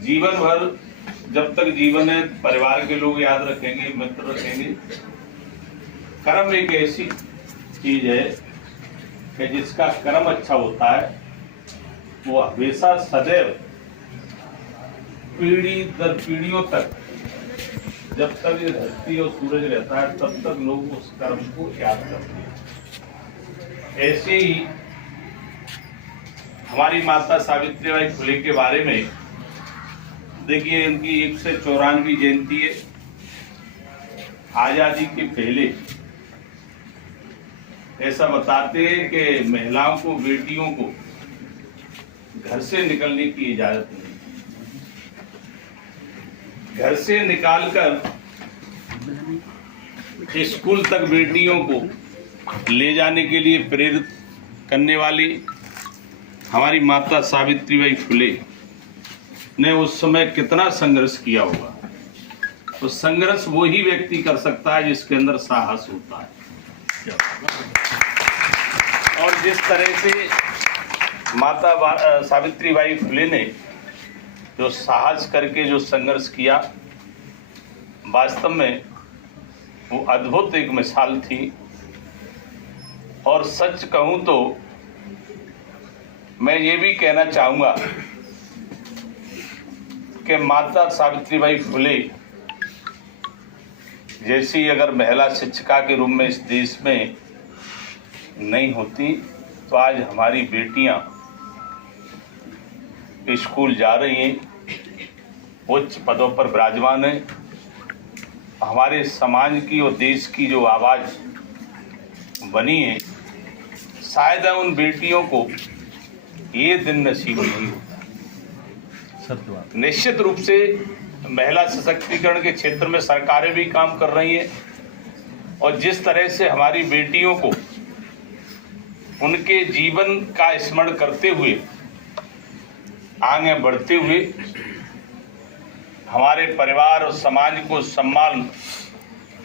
जीवन भर जब तक जीवन है, परिवार के लोग याद रखेंगे, मित्र रखेंगे। कर्म एक ऐसी चीज है कि जिसका कर्म अच्छा होता है वो हमेशा सदैव पीढ़ी दर पीढ़ियों तक, जब तक ये धरती और सूरज रहता है तब तक लोग उस कर्म को याद करते हैं। ऐसे ही हमारी माता सावित्रीबाई फुले के बारे में देखिए, इनकी 194वीं जयंती है। आजादी के पहले ऐसा बताते हैं कि महिलाओं को, बेटियों को घर से निकलने की इजाजत नहीं, घर से निकालकर स्कूल तक बेटियों को ले जाने के लिए प्रेरित करने वाली हमारी माता सावित्रीबाई फुले ने उस समय कितना संघर्ष किया होगा। तो संघर्ष वो ही व्यक्ति कर सकता है जिसके अंदर साहस होता है। और जिस तरह से माता सावित्रीबाई फुले ने जो साहस करके जो संघर्ष किया, वास्तव में वो अद्भुत एक मिसाल थी। और सच कहूं तो मैं ये भी कहना चाहूंगा कि माता सावित्रीबाई फुले जैसी अगर महिला शिक्षिका के रूप में इस देश में नहीं होती तो आज हमारी बेटियां स्कूल जा रही हैं, उच्च पदों पर विराजमान हैं। हमारे समाज की और देश की जो आवाज बनी है, शायद उन बेटियों को ये दिन नसीब नहीं हो। निश्चित रूप से महिला सशक्तिकरण के क्षेत्र में सरकारें भी काम कर रही हैं, और जिस तरह से हमारी बेटियों को उनके जीवन का स्मरण करते हुए, आगे बढ़ते हुए हमारे परिवार और समाज को सम्मान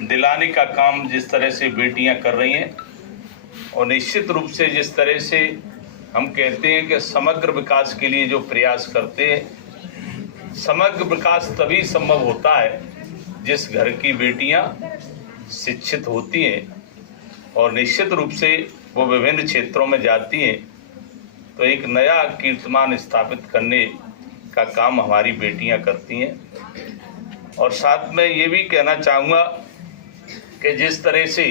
दिलाने का काम जिस तरह से बेटियां कर रही हैं, और निश्चित रूप से जिस तरह से हम कहते हैं कि समग्र विकास के लिए जो प्रयास करते हैं, समग्र विकास तभी संभव होता है जिस घर की बेटियां शिक्षित होती हैं और निश्चित रूप से वो विभिन्न क्षेत्रों में जाती हैं, तो एक नया कीर्तिमान स्थापित करने का काम हमारी बेटियां करती हैं। और साथ में ये भी कहना चाहूँगा कि जिस तरह से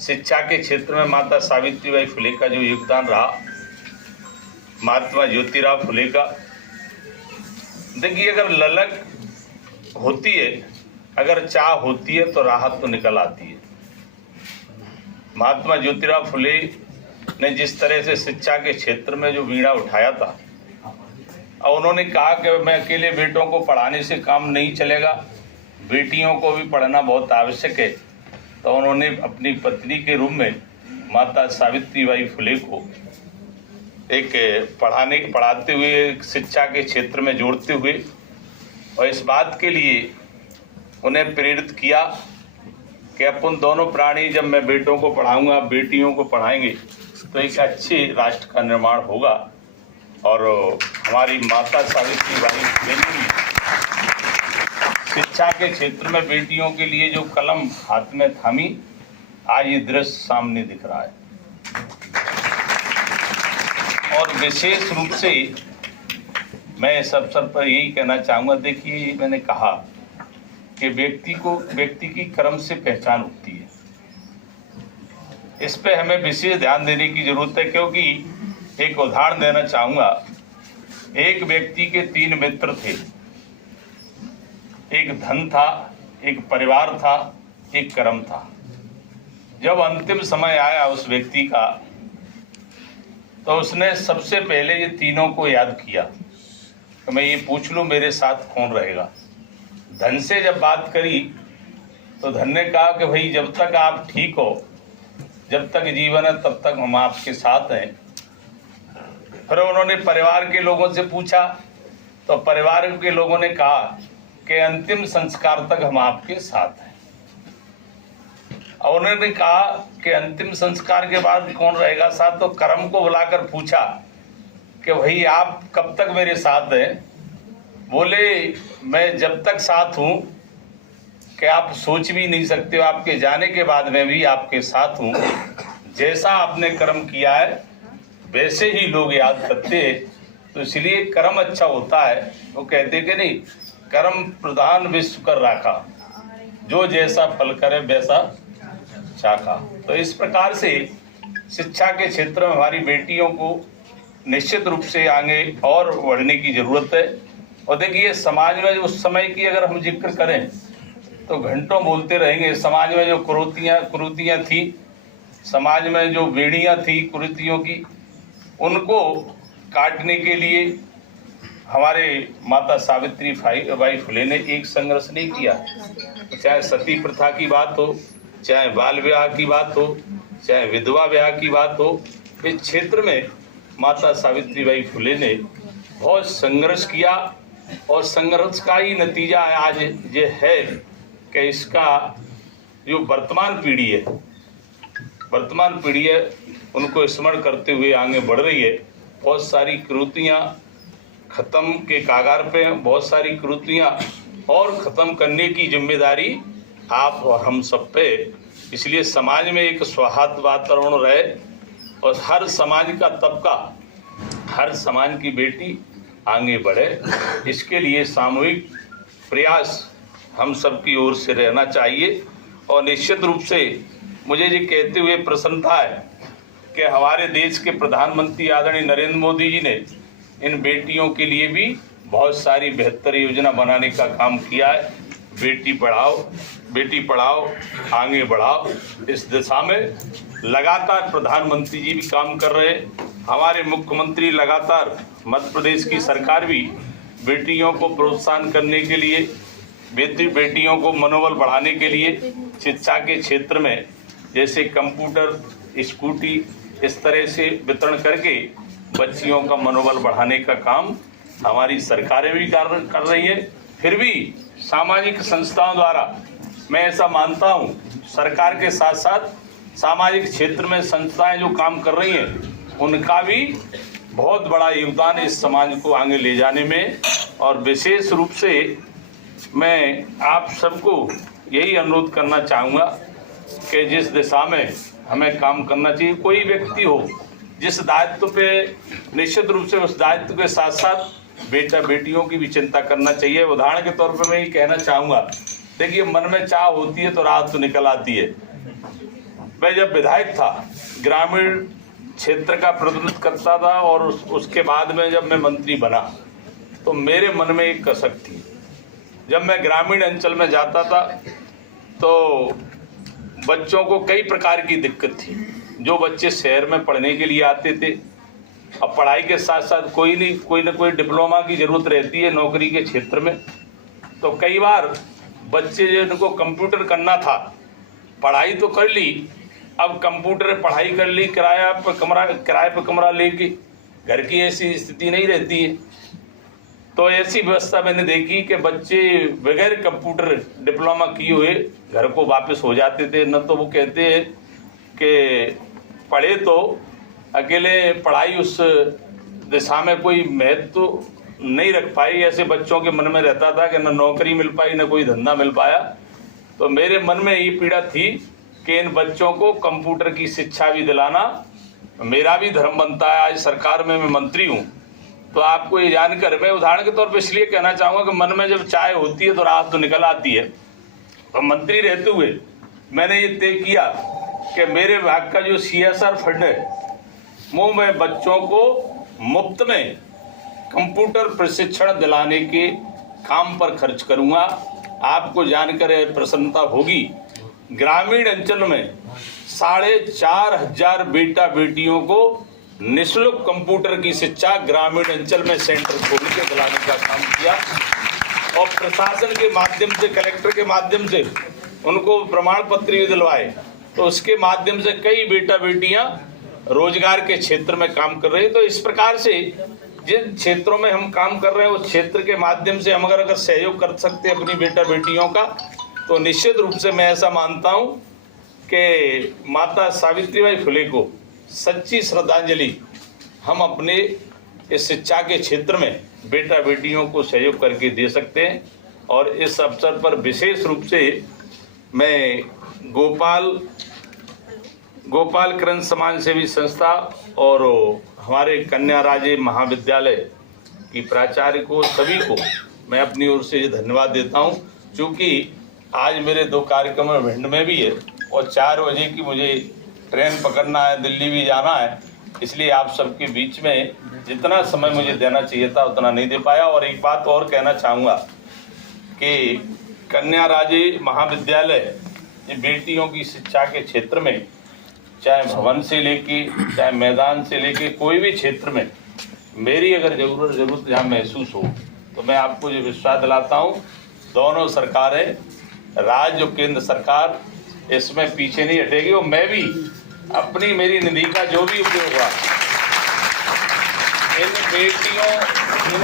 शिक्षा के क्षेत्र में माता सावित्रीबाई फुले का जो योगदान रहा, महात्मा ज्योतिराव फुले का, देखिए अगर ललक होती है, अगर चाह होती है तो राहत तो निकल आती है। महात्मा ज्योतिराव फुले ने जिस तरह से शिक्षा के क्षेत्र में जो बीड़ा उठाया था, और उन्होंने कहा कि मैं अकेले बेटों को पढ़ाने से काम नहीं चलेगा, बेटियों को भी पढ़ना बहुत आवश्यक है। तो उन्होंने अपनी पत्नी के रूप में माता सावित्रीबाई फुले को एक पढ़ाते हुए, शिक्षा के क्षेत्र में जोड़ते हुए, और इस बात के लिए उन्हें प्रेरित किया कि अपन दोनों प्राणी, जब मैं बेटों को पढ़ाऊंगा, बेटियों को पढ़ाएंगे, तो एक अच्छे राष्ट्र का निर्माण होगा। और हमारी माता सावित्रीबाई फुले ने शिक्षा के क्षेत्र में बेटियों के लिए जो कलम हाथ में थामी, आज ये दृश्य सामने दिख रहा है। और विशेष रूप से मैं इस अवसर पर यही कहना चाहूँगा, देखिए मैंने कहा कि व्यक्ति की कर्म से पहचान होती है। इस पे हमें विशेष ध्यान देने की जरूरत है, क्योंकि एक उदाहरण देना चाहूँगा। एक व्यक्ति के 3 मित्र थे, एक धन था, एक परिवार था, एक कर्म था। जब अंतिम समय आया उस व्यक्ति का, तो उसने सबसे पहले ये तीनों को याद किया कि मैं ये पूछ लूं मेरे साथ कौन रहेगा। धन से जब बात करी तो धन ने कहा कि भाई जब तक आप ठीक हो, जब तक जीवन है तब तक हम आपके साथ हैं। फिर उन्होंने परिवार के लोगों से पूछा, तो परिवार के लोगों ने कहा कि अंतिम संस्कार तक हम आपके साथ हैं। और उन्होंने कहा कि अंतिम संस्कार के बाद कौन रहेगा साथ, तो करम को बुलाकर पूछा कि भाई आप कब तक मेरे साथ हैं। बोले मैं जब तक साथ हूं कि आप सोच भी नहीं सकते हो, आपके जाने के बाद मैं भी आपके साथ हूं। जैसा आपने कर्म किया है वैसे ही लोग याद करते हैं, तो इसलिए कर्म अच्छा होता है। वो कहते कि नहीं, कर्म प्रधान विश्व कर राखा, जो जैसा फल करे वैसा चाखा। तो इस प्रकार से शिक्षा के क्षेत्र में हमारी बेटियों को निश्चित रूप से आगे और बढ़ने की जरूरत है। और देखिए, समाज में उस समय की अगर हम जिक्र करें तो घंटों बोलते रहेंगे। समाज में जो कुरीतियाँ थी, समाज में जो बेड़ियाँ थी कुरीतियों की, उनको काटने के लिए हमारे माता सावित्री बाई फुले ने एक संघर्ष नहीं किया। चाहे सती प्रथा की बात हो, चाहे बाल विवाह की बात हो, चाहे विधवा विवाह की बात हो, इस क्षेत्र में माता सावित्री बाई फुले ने बहुत संघर्ष किया। और संघर्ष का ही नतीजा आज ये है कि इसका जो वर्तमान पीढ़ी है उनको स्मरण करते हुए आगे बढ़ रही है। बहुत सारी कुरीतियाँ खत्म के कागार पे हैं, बहुत सारी कुरीतियाँ और ख़त्म करने की जिम्मेदारी आप और हम सब पे। इसलिए समाज में एक सौहार्द वातावरण रहे और हर समाज का तबका, हर समाज की बेटी आगे बढ़े, इसके लिए सामूहिक प्रयास हम सब की ओर से रहना चाहिए। और निश्चित रूप से मुझे ये कहते हुए प्रसन्नता है कि हमारे देश के प्रधानमंत्री आदरणीय नरेंद्र मोदी जी ने इन बेटियों के लिए भी बहुत सारी बेहतर योजना बनाने का काम किया है। बेटी पढ़ाओ आगे बढ़ाओ, इस दिशा में लगातार प्रधानमंत्री जी भी काम कर रहे हैं। हमारे मुख्यमंत्री लगातार, मध्य प्रदेश की सरकार भी बेटियों को प्रोत्साहन करने के लिए, बेटियों को मनोबल बढ़ाने के लिए शिक्षा के क्षेत्र में जैसे कंप्यूटर, स्कूटी, इस तरह से वितरण करके बच्चियों का मनोबल बढ़ाने का काम हमारी सरकारें भी कर रही है। फिर भी सामाजिक संस्थाओं द्वारा मैं ऐसा मानता हूँ, सरकार के साथ साथ सामाजिक क्षेत्र में संस्थाएं जो काम कर रही हैं उनका भी बहुत बड़ा योगदान है इस समाज को आगे ले जाने में। और विशेष रूप से मैं आप सबको यही अनुरोध करना चाहूँगा कि जिस दिशा में हमें काम करना चाहिए, कोई व्यक्ति हो जिस दायित्व पे, निश्चित रूप से उस दायित्व के साथ साथ बेटियों की भी चिंता करना चाहिए। उदाहरण के तौर पर मैं ये कहना चाहूँगा, देखिए, मन में चाह होती है तो रात तो निकल आती है। मैं जब विधायक था, ग्रामीण क्षेत्र का प्रतिनिधित्व करता था और उसके बाद में जब मैं मंत्री बना तो मेरे मन में एक कसक थी। जब मैं ग्रामीण अंचल में जाता था तो बच्चों को कई प्रकार की दिक्कत थी। जो बच्चे शहर में पढ़ने के लिए आते थे, अब पढ़ाई के साथ साथ कोई ना कोई डिप्लोमा की ज़रूरत रहती है नौकरी के क्षेत्र में। तो कई बार बच्चे जिनको कंप्यूटर करना था, पढ़ाई तो कर ली, अब कंप्यूटर पढ़ाई कर ली, किराए पे कमरा लेके, घर की ऐसी स्थिति नहीं रहती है। तो ऐसी व्यवस्था मैंने देखी कि बच्चे बगैर कंप्यूटर डिप्लोमा किए हुए घर को वापस हो जाते थे। न तो वो कहते हैं कि पढ़े तो अकेले पढ़ाई उस दिशा में कोई महत्व नहीं रख पाई, ऐसे बच्चों के मन में रहता था कि न नौकरी मिल पाई न कोई धंधा मिल पाया। तो मेरे मन में ये पीड़ा थी कि इन बच्चों को कंप्यूटर की शिक्षा भी दिलाना मेरा भी धर्म बनता है। आज सरकार में मैं मंत्री हूँ, तो आपको ये जानकर मैं उदाहरण के तौर पर इसलिए कहना चाहूँगा कि मन में जब चाय होती है तो रात तो निकल आती है। तो मंत्री रहते हुए मैंने ये तय किया कि मेरे विभाग का जो CSR फंड है वो मैं बच्चों को मुफ्त में कंप्यूटर प्रशिक्षण दिलाने के काम पर खर्च करूँगा। आपको जानकर प्रसन्नता होगी, ग्रामीण अंचल में 4,500 बेटा बेटियों को निःशुल्क कंप्यूटर की शिक्षा ग्रामीण अंचल में सेंटर खोल के दिलाने का काम किया। और प्रशासन के माध्यम से, कलेक्टर के माध्यम से उनको प्रमाण पत्र भी दिलवाए। तो उसके माध्यम से कई बेटा बेटियां रोजगार के क्षेत्र में काम कर रहे हैं। तो इस प्रकार से जिन क्षेत्रों में हम काम कर रहे हैं उस क्षेत्र के माध्यम से हम अगर सहयोग कर सकते हैं अपनी बेटा बेटियों का, तो निश्चित रूप से मैं ऐसा मानता हूं कि माता सावित्रीबाई फुले को सच्ची श्रद्धांजलि हम अपने इस शिक्षा के क्षेत्र में बेटा बेटियों को सहयोग करके दे सकते हैं। और इस अवसर पर विशेष रूप से मैं गोपाल कृष्ण समाज सेवी संस्था और हमारे कन्या राजे महाविद्यालय की प्राचार्य को, सभी को मैं अपनी ओर से धन्यवाद देता हूं, क्योंकि आज मेरे 2 कार्यक्रम भिंड में भी है और 4 बजे की मुझे ट्रेन पकड़ना है, दिल्ली भी जाना है, इसलिए आप सबके बीच में जितना समय मुझे देना चाहिए था उतना नहीं दे पाया। और एक बात और कहना चाहूँगा कि कन्या राजे महाविद्यालय ये बेटियों की शिक्षा के क्षेत्र में, चाहे भवन से लेके चाहे मैदान से लेके कोई भी क्षेत्र में मेरी अगर जरूरत जहाँ महसूस हो तो मैं आपको जो विश्वास दिलाता हूँ, दोनों सरकारें, राज्य और केंद्र सरकार इसमें पीछे नहीं हटेगी। और मैं भी अपनी मेरी निधि का जो भी उपयोग हुआ इन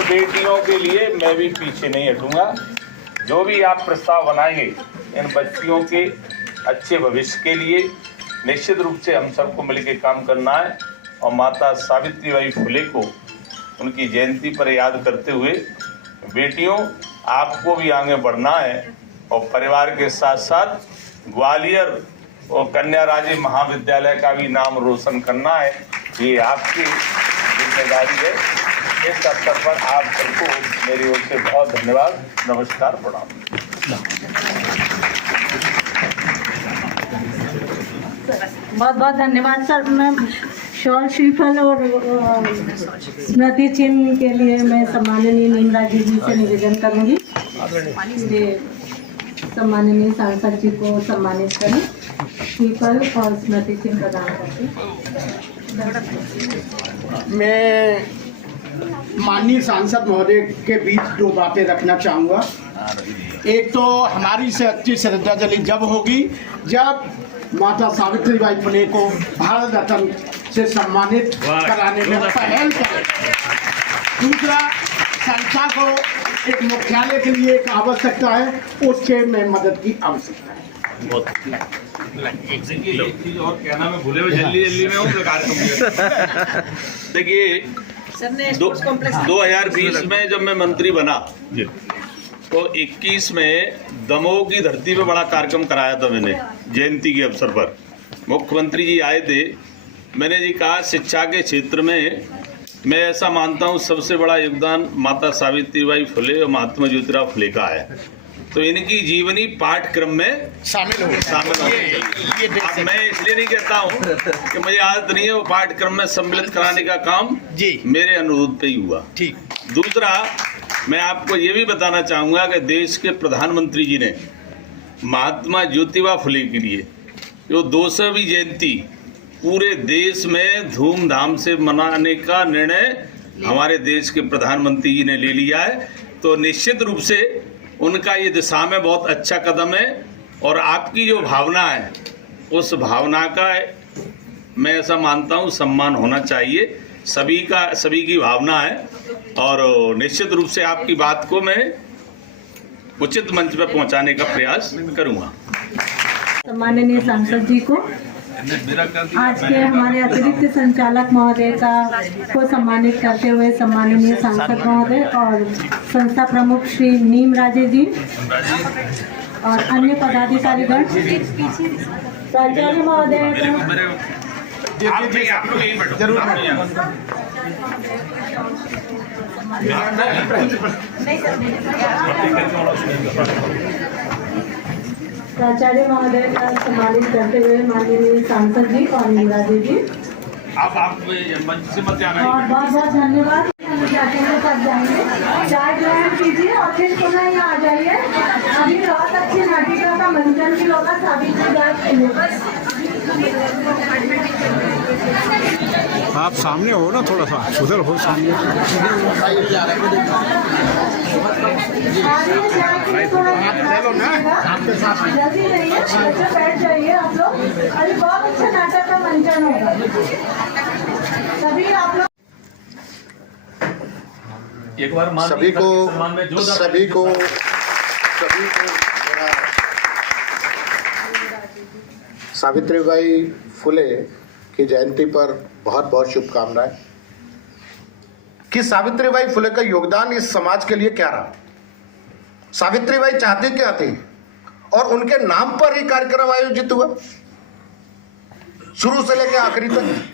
बेटियों के लिए मैं भी पीछे नहीं हटूंगा। जो भी आप प्रस्ताव बनाएंगे इन बच्चियों के अच्छे भविष्य के लिए निश्चित रूप से हम सबको मिलकर काम करना है। और माता सावित्रीबाई फुले को उनकी जयंती पर याद करते हुए बेटियों आपको भी आगे बढ़ना है और परिवार के साथ साथ ग्वालियर और कन्या राजे महाविद्यालय का भी नाम रोशन करना है, ये आपकी जिम्मेदारी है। इस अवसर पर आप सबको मेरी ओर से बहुत धन्यवाद, नमस्कार, प्रणाम। बहुत बहुत धन्यवाद सर। मैं शॉल, श्रीफल और स्मृति चिन्ह के लिए मैं सम्माननीय नीमराजी जी से निवेदन करूंगी, ये सम्माननीय सांसद जी को सम्मानित करें, श्रीफल और स्मृति चिन्ह प्रदान करते। मैं माननीय सांसद महोदय के बीच 2 बातें रखना चाहूँगा। एक तो हमारी से अच्छी श्रद्धांजलि जब होगी जब माता सावित्रीबाई फुले को भारत रत्न से सम्मानित कराने में पहल करें। दूसरा, संस्था को एक मुख्यालय के लिए एक आवश्यकता है, उसके में मदद की आवश्यकता है। एक चीज और कहना मैं भूले हुए जल्दी में हूँ देखिए 2020 में जब मैं मंत्री बना तो 21 में दमोह की धरती पे बड़ा कार्यक्रम कराया था मैंने जयंती के अवसर पर। मुख्यमंत्री जी आए थे, मैंने जी कहा शिक्षा के क्षेत्र में मैं ऐसा मानता हूँ सबसे बड़ा योगदान माता सावित्रीबाई फुले और महात्मा ज्योतिराव फुले का है, तो इनकी जीवनी पाठ्यक्रम में शामिल हो चाहिए। मैं इसलिए नहीं कहता हूँ कि मुझे आदत नहीं है, वो पाठ्यक्रम में सम्मिलित कराने का काम जी मेरे अनुरोध पे ही हुआ। ठीक। दूसरा, मैं आपको ये भी बताना चाहूँगा कि देश के प्रधानमंत्री जी ने महात्मा ज्योतिबा फुले के लिए जो 200वीं जयंती पूरे देश में धूमधाम से मनाने का निर्णय हमारे देश के प्रधानमंत्री जी ने ले लिया है, तो निश्चित रूप से उनका ये दिशा में बहुत अच्छा कदम है। और आपकी जो भावना है उस भावना का मैं ऐसा मानता हूँ सम्मान होना चाहिए, सभी की भावना है। और निश्चित रूप से आपकी बात को मैं उचित मंच पर पहुंचाने का प्रयास करूंगा। सम्माननीय सांसद जी को आज के हमारे अतिरिक्त संचालक महोदय को सम्मानित करते हुए सम्माननीय सांसद महोदय और संस्था प्रमुख श्री नीमराजे जी और अन्य पदाधिकारीगण, प्राचार्य महोदय प्राचार्य महोदय का सम्मानित करते हुए माननीय सांसद जी और नीमराजे जी, आप मंच से मत आना। और बहुत बहुत धन्यवाद। अकेले साथ जाएंगे, चाय ग्रहण कीजिए और फिर पुनः यहाँ आ जाइए। अभी बहुत अच्छी नाटिका का मंचन भी होगा सावित्री बाई फुले। आप सामने हो ना, थोड़ा सा उधर हो सामने। जल्दी जाइए, बच्चे बैठ जाइए आप लोग। अरे बहुत अच्छा नाटक का मंचन होगा, सभी आप लोग। एक बार सभी को सावित्रीबाई फुले की जयंती पर बहुत बहुत शुभकामनाएं। कि सावित्रीबाई फुले का योगदान इस समाज के लिए क्या रहा, सावित्रीबाई चाहती क्या थी, और उनके नाम पर ही कार्यक्रम आयोजित हुआ शुरू से लेकर आखिरी तक।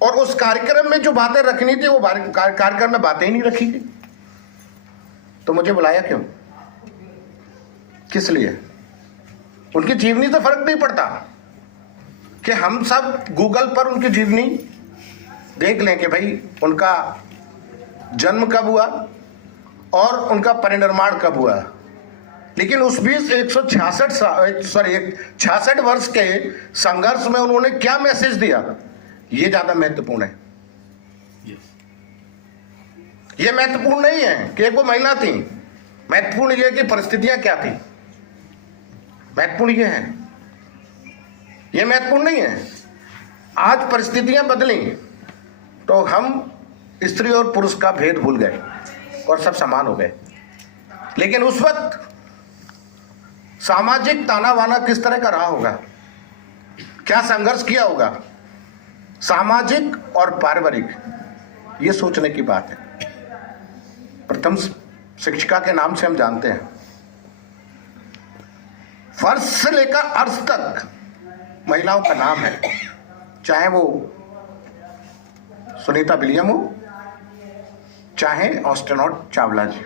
और उस कार्यक्रम में जो बातें रखनी थी वो कार्यक्रम में बातें ही नहीं रखी गई। तो मुझे बुलाया क्यों, किस लिए? उनकी जीवनी से फर्क नहीं पड़ता कि हम सब गूगल पर उनकी जीवनी देख लें कि भाई उनका जन्म कब हुआ और उनका परिनिर्माण कब हुआ। लेकिन उस बीच 66 वर्ष के संघर्ष में उन्होंने क्या मैसेज दिया, ये ज्यादा महत्वपूर्ण है। ये महत्वपूर्ण नहीं है कि वो महिला थी, महत्वपूर्ण ये कि परिस्थितियां क्या थी। महत्वपूर्ण ये है, ये महत्वपूर्ण नहीं है। आज परिस्थितियां बदली तो हम स्त्री और पुरुष का भेद भूल गए और सब समान हो गए। लेकिन उस वक्त सामाजिक ताना बाना किस तरह का रहा होगा, क्या संघर्ष किया होगा, सामाजिक और पारिवारिक, ये सोचने की बात है। प्रथम शिक्षिका के नाम से हम जानते हैं, फर्श से लेकर अर्श तक महिलाओं का नाम है, चाहे वो सुनीता विलियम हो, चाहे एस्ट्रोनॉट चावला जी।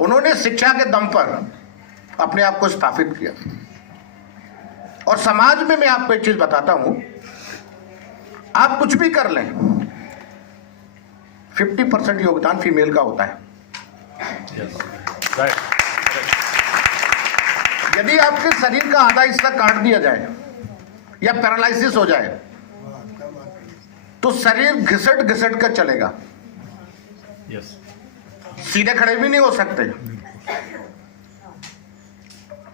उन्होंने शिक्षा के दम पर अपने आप को स्थापित किया। और समाज में मैं आपको एक चीज बताता हूं, आप कुछ भी कर लें, 50% योगदान फीमेल का होता है। यदि आपके शरीर का आधा हिस्सा काट दिया जाए या पैरालिसिस हो जाए तो शरीर घिसट घिसट कर चलेगा, सीधे खड़े भी नहीं हो सकते,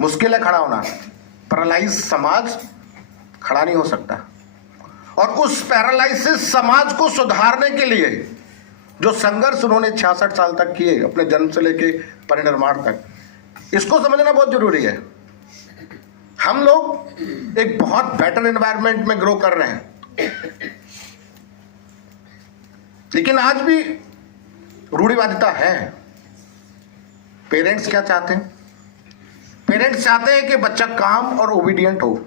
मुश्किल है खड़ा होना। पैरालाइज समाज खड़ा नहीं हो सकता। और उस पैरालाइसिस समाज को सुधारने के लिए जो संघर्ष उन्होंने 66 साल तक किए, अपने जन्म से लेके परिनिर्माण तक, इसको समझना बहुत जरूरी है। हम लोग एक बहुत बेटर एनवायरनमेंट में ग्रो कर रहे हैं, लेकिन आज भी रूढ़िवादिता है। पेरेंट्स क्या चाहते हैं? पेरेंट्स चाहते हैं कि बच्चा काम और ओबीडियंट हो,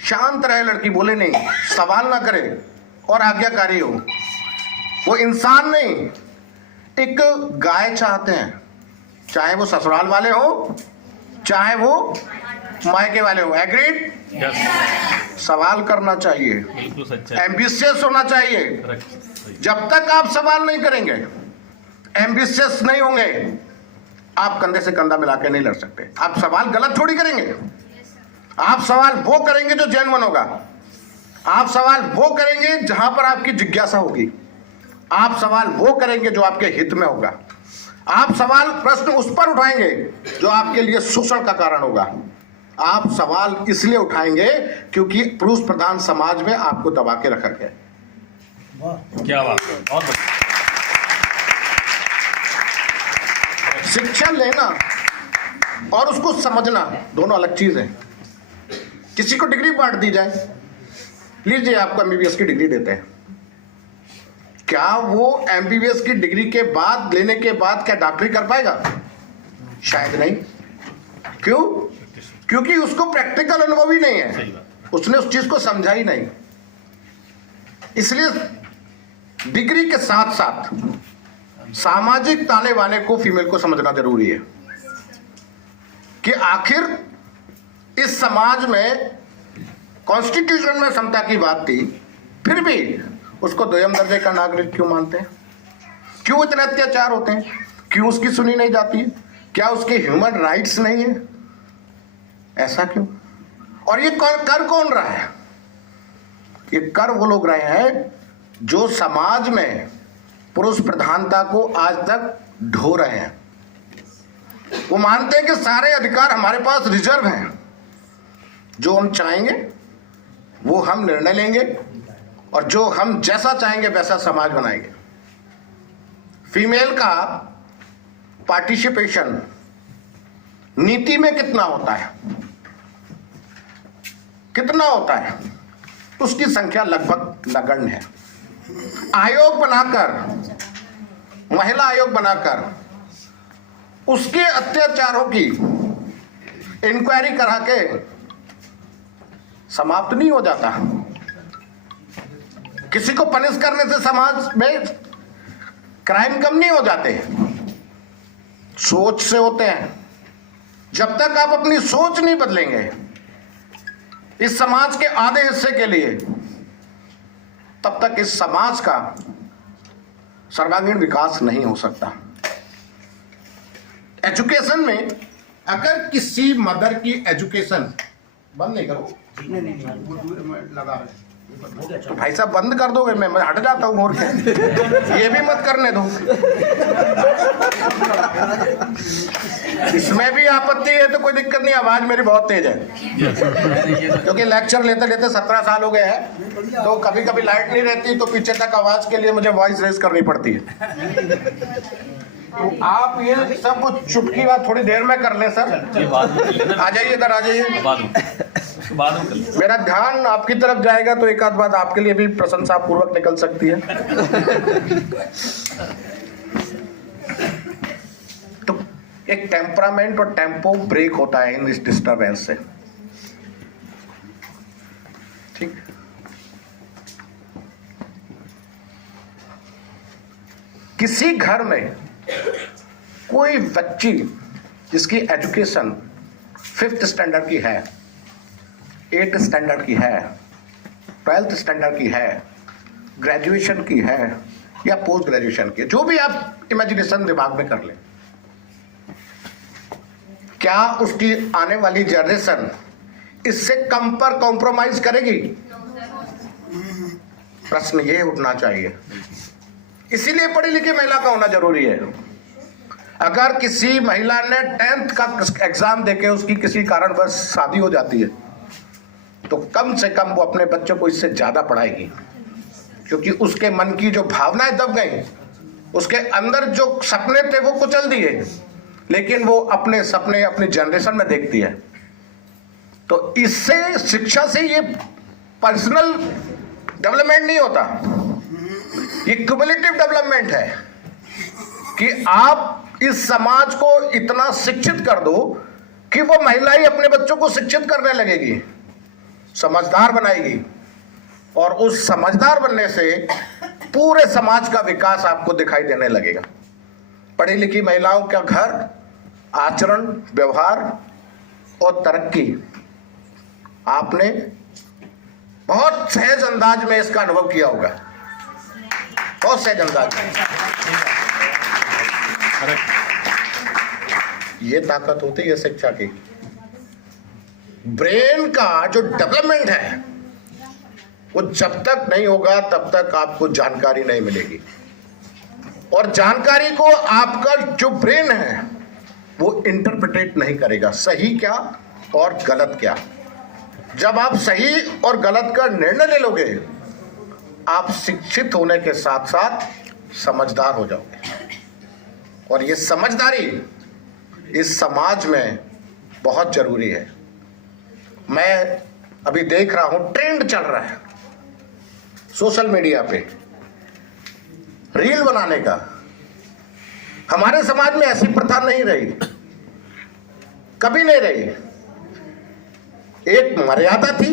शांत रहे, लड़की बोले नहीं, सवाल ना करे और आज्ञाकारी हो। वो इंसान नहीं, एक गाय चाहते हैं, चाहे वो ससुराल वाले हो, चाहे वो मायके वाले हो। एग्रीड? सवाल करना चाहिए, एम्बिशियस होना चाहिए। जब तक आप सवाल नहीं करेंगे, एम्बिशियस नहीं होंगे, आप कंधे से कंधा मिला के नहीं लड़ सकते। आप सवाल गलत थोड़ी करेंगे, आप सवाल वो करेंगे जो जेन्युइन होगा। आप सवाल वो करेंगे जहां पर आपकी जिज्ञासा होगी। आप सवाल वो करेंगे जो आपके हित में होगा। आप सवाल प्रश्न उस पर उठाएंगे जो आपके लिए शोषण का कारण होगा। आप सवाल इसलिए उठाएंगे क्योंकि पुरुष प्रधान समाज में आपको दबा के रखा गया। क्या बात है, बहुत बढ़िया। शिक्षा लेना और उसको समझना दोनों अलग चीज है। किसी को डिग्री बांट दी जाए, लीजिए आपको एमबीबीएस की डिग्री देते हैं, क्या वो एमबीबीएस की डिग्री के बाद, लेने के बाद क्या डॉक्टरी कर पाएगा? शायद नहीं। क्यों? क्योंकि उसको प्रैक्टिकल अनुभव ही नहीं है, उसने उस चीज को समझा ही नहीं। इसलिए डिग्री के साथ साथ सामाजिक ताने बाने को फीमेल को समझना जरूरी है कि आखिर इस समाज में कॉन्स्टिट्यूशन में समता की बात थी, फिर भी उसको दोयम दर्जे का नागरिक क्यों मानते हैं? क्यों इतने अत्याचार होते हैं? क्यों उसकी सुनी नहीं जाती है? क्या उसके ह्यूमन राइट्स नहीं है? ऐसा क्यों? और ये कर कौन रहा है? ये कर वो लोग रहे हैं जो समाज में पुरुष प्रधानता को आज तक ढो रहे हैं। वो मानते हैं कि सारे अधिकार हमारे पास रिजर्व हैं, जो हम चाहेंगे वो हम निर्णय लेंगे और जो हम जैसा चाहेंगे वैसा समाज बनाएंगे। फीमेल का पार्टिसिपेशन नीति में कितना होता है, कितना होता है, उसकी संख्या लगभग नगण्य है। आयोग बनाकर, महिला आयोग बनाकर उसके अत्याचारों की इंक्वायरी करा के समाप्त नहीं हो जाता। किसी को पनिश करने से समाज में क्राइम कम नहीं हो जाते, सोच से होते हैं। जब तक आप अपनी सोच नहीं बदलेंगे इस समाज के आधे हिस्से के लिए, तब तक इस समाज का सर्वांगीण विकास नहीं हो सकता। एजुकेशन में अगर किसी मदर की एजुकेशन बंद नहीं करो, लगा तो भाई साहब बंद कर दोगे, मैं हट जाता हूं और क्या, ये भी मत करने दो। इसमें भी आपत्ति है तो कोई दिक्कत नहीं, आवाज मेरी बहुत तेज है क्योंकि लेक्चर लेते लेते 17 साल हो गए हैं, तो कभी कभी लाइट नहीं रहती तो पीछे तक आवाज के लिए मुझे वॉइस रेज करनी पड़ती है। तो आप ये सब चुटकी बात थोड़ी देर में कर लें सर। आ जाइए इधर, आ जाइए। मेरा ध्यान आपकी तरफ जाएगा तो एक आध बात आपके लिए भी प्रशंसा पूर्वक निकल सकती है। तो एक टेम्परामेंट और टेम्पो ब्रेक होता है इन इस डिस्टर्बेंस से, ठीक। किसी घर में कोई बच्ची जिसकी एजुकेशन 5th स्टैंडर्ड की है, 8th स्टैंडर्ड की है, 12th स्टैंडर्ड की है, ग्रेजुएशन की है या पोस्ट ग्रेजुएशन की, जो भी आप इमेजिनेशन दिमाग में कर लें, क्या उसकी आने वाली जनरेशन इससे कम पर कॉम्प्रोमाइज करेगी? प्रश्न ये उठना चाहिए। इसीलिए पढ़ी लिखी महिला का होना जरूरी है। अगर किसी महिला ने 10th का एग्जाम देके उसकी किसी कारणवश शादी हो जाती है तो कम से कम वो अपने बच्चों को इससे ज्यादा पढ़ाएगी, क्योंकि उसके मन की जो भावनाएं दब गई, उसके अंदर जो सपने थे वो कुचल दिए, लेकिन वो अपने सपने अपनी जनरेशन में देखती है। तो इससे, शिक्षा से ये पर्सनल डेवलपमेंट नहीं होता, ये क्युमुलेटिव डेवलपमेंट है कि आप इस समाज को इतना शिक्षित कर दो कि वो महिला ही अपने बच्चों को शिक्षित करने लगेगी, समझदार बनाएगी, और उस समझदार बनने से पूरे समाज का विकास आपको दिखाई देने लगेगा। पढ़ी लिखी महिलाओं का घर, आचरण, व्यवहार और तरक्की, आपने बहुत सहज अंदाज में इसका अनुभव किया होगा, बहुत सहज अंदाज में। ये ताकत होती है शिक्षा की। ब्रेन का जो डेवलपमेंट है वो जब तक नहीं होगा तब तक आपको जानकारी नहीं मिलेगी, और जानकारी को आपका जो ब्रेन है वो इंटरप्रिटेट नहीं करेगा, सही क्या और गलत क्या। जब आप सही और गलत का निर्णय ले लोगे, आप शिक्षित होने के साथ साथ समझदार हो जाओगे, और ये समझदारी इस समाज में बहुत जरूरी है। मैं अभी देख रहा हूं, ट्रेंड चल रहा है सोशल मीडिया पे रील बनाने का। हमारे समाज में ऐसी प्रथा नहीं रही, कभी नहीं रही। एक मर्यादा थी,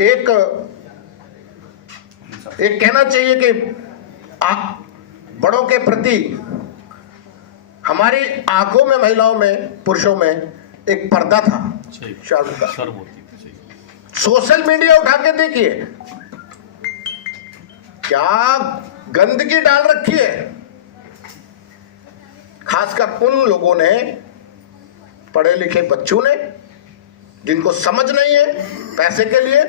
एक कहना चाहिए कि बड़ों के प्रति हमारी आंखों में, महिलाओं में, पुरुषों में एक पर्दा था शर्म का। सोशल मीडिया उठा के देखिए क्या गंदगी डाल रखी है, खासकर उन लोगों ने, पढ़े लिखे बच्चों ने, जिनको समझ नहीं है पैसे के लिए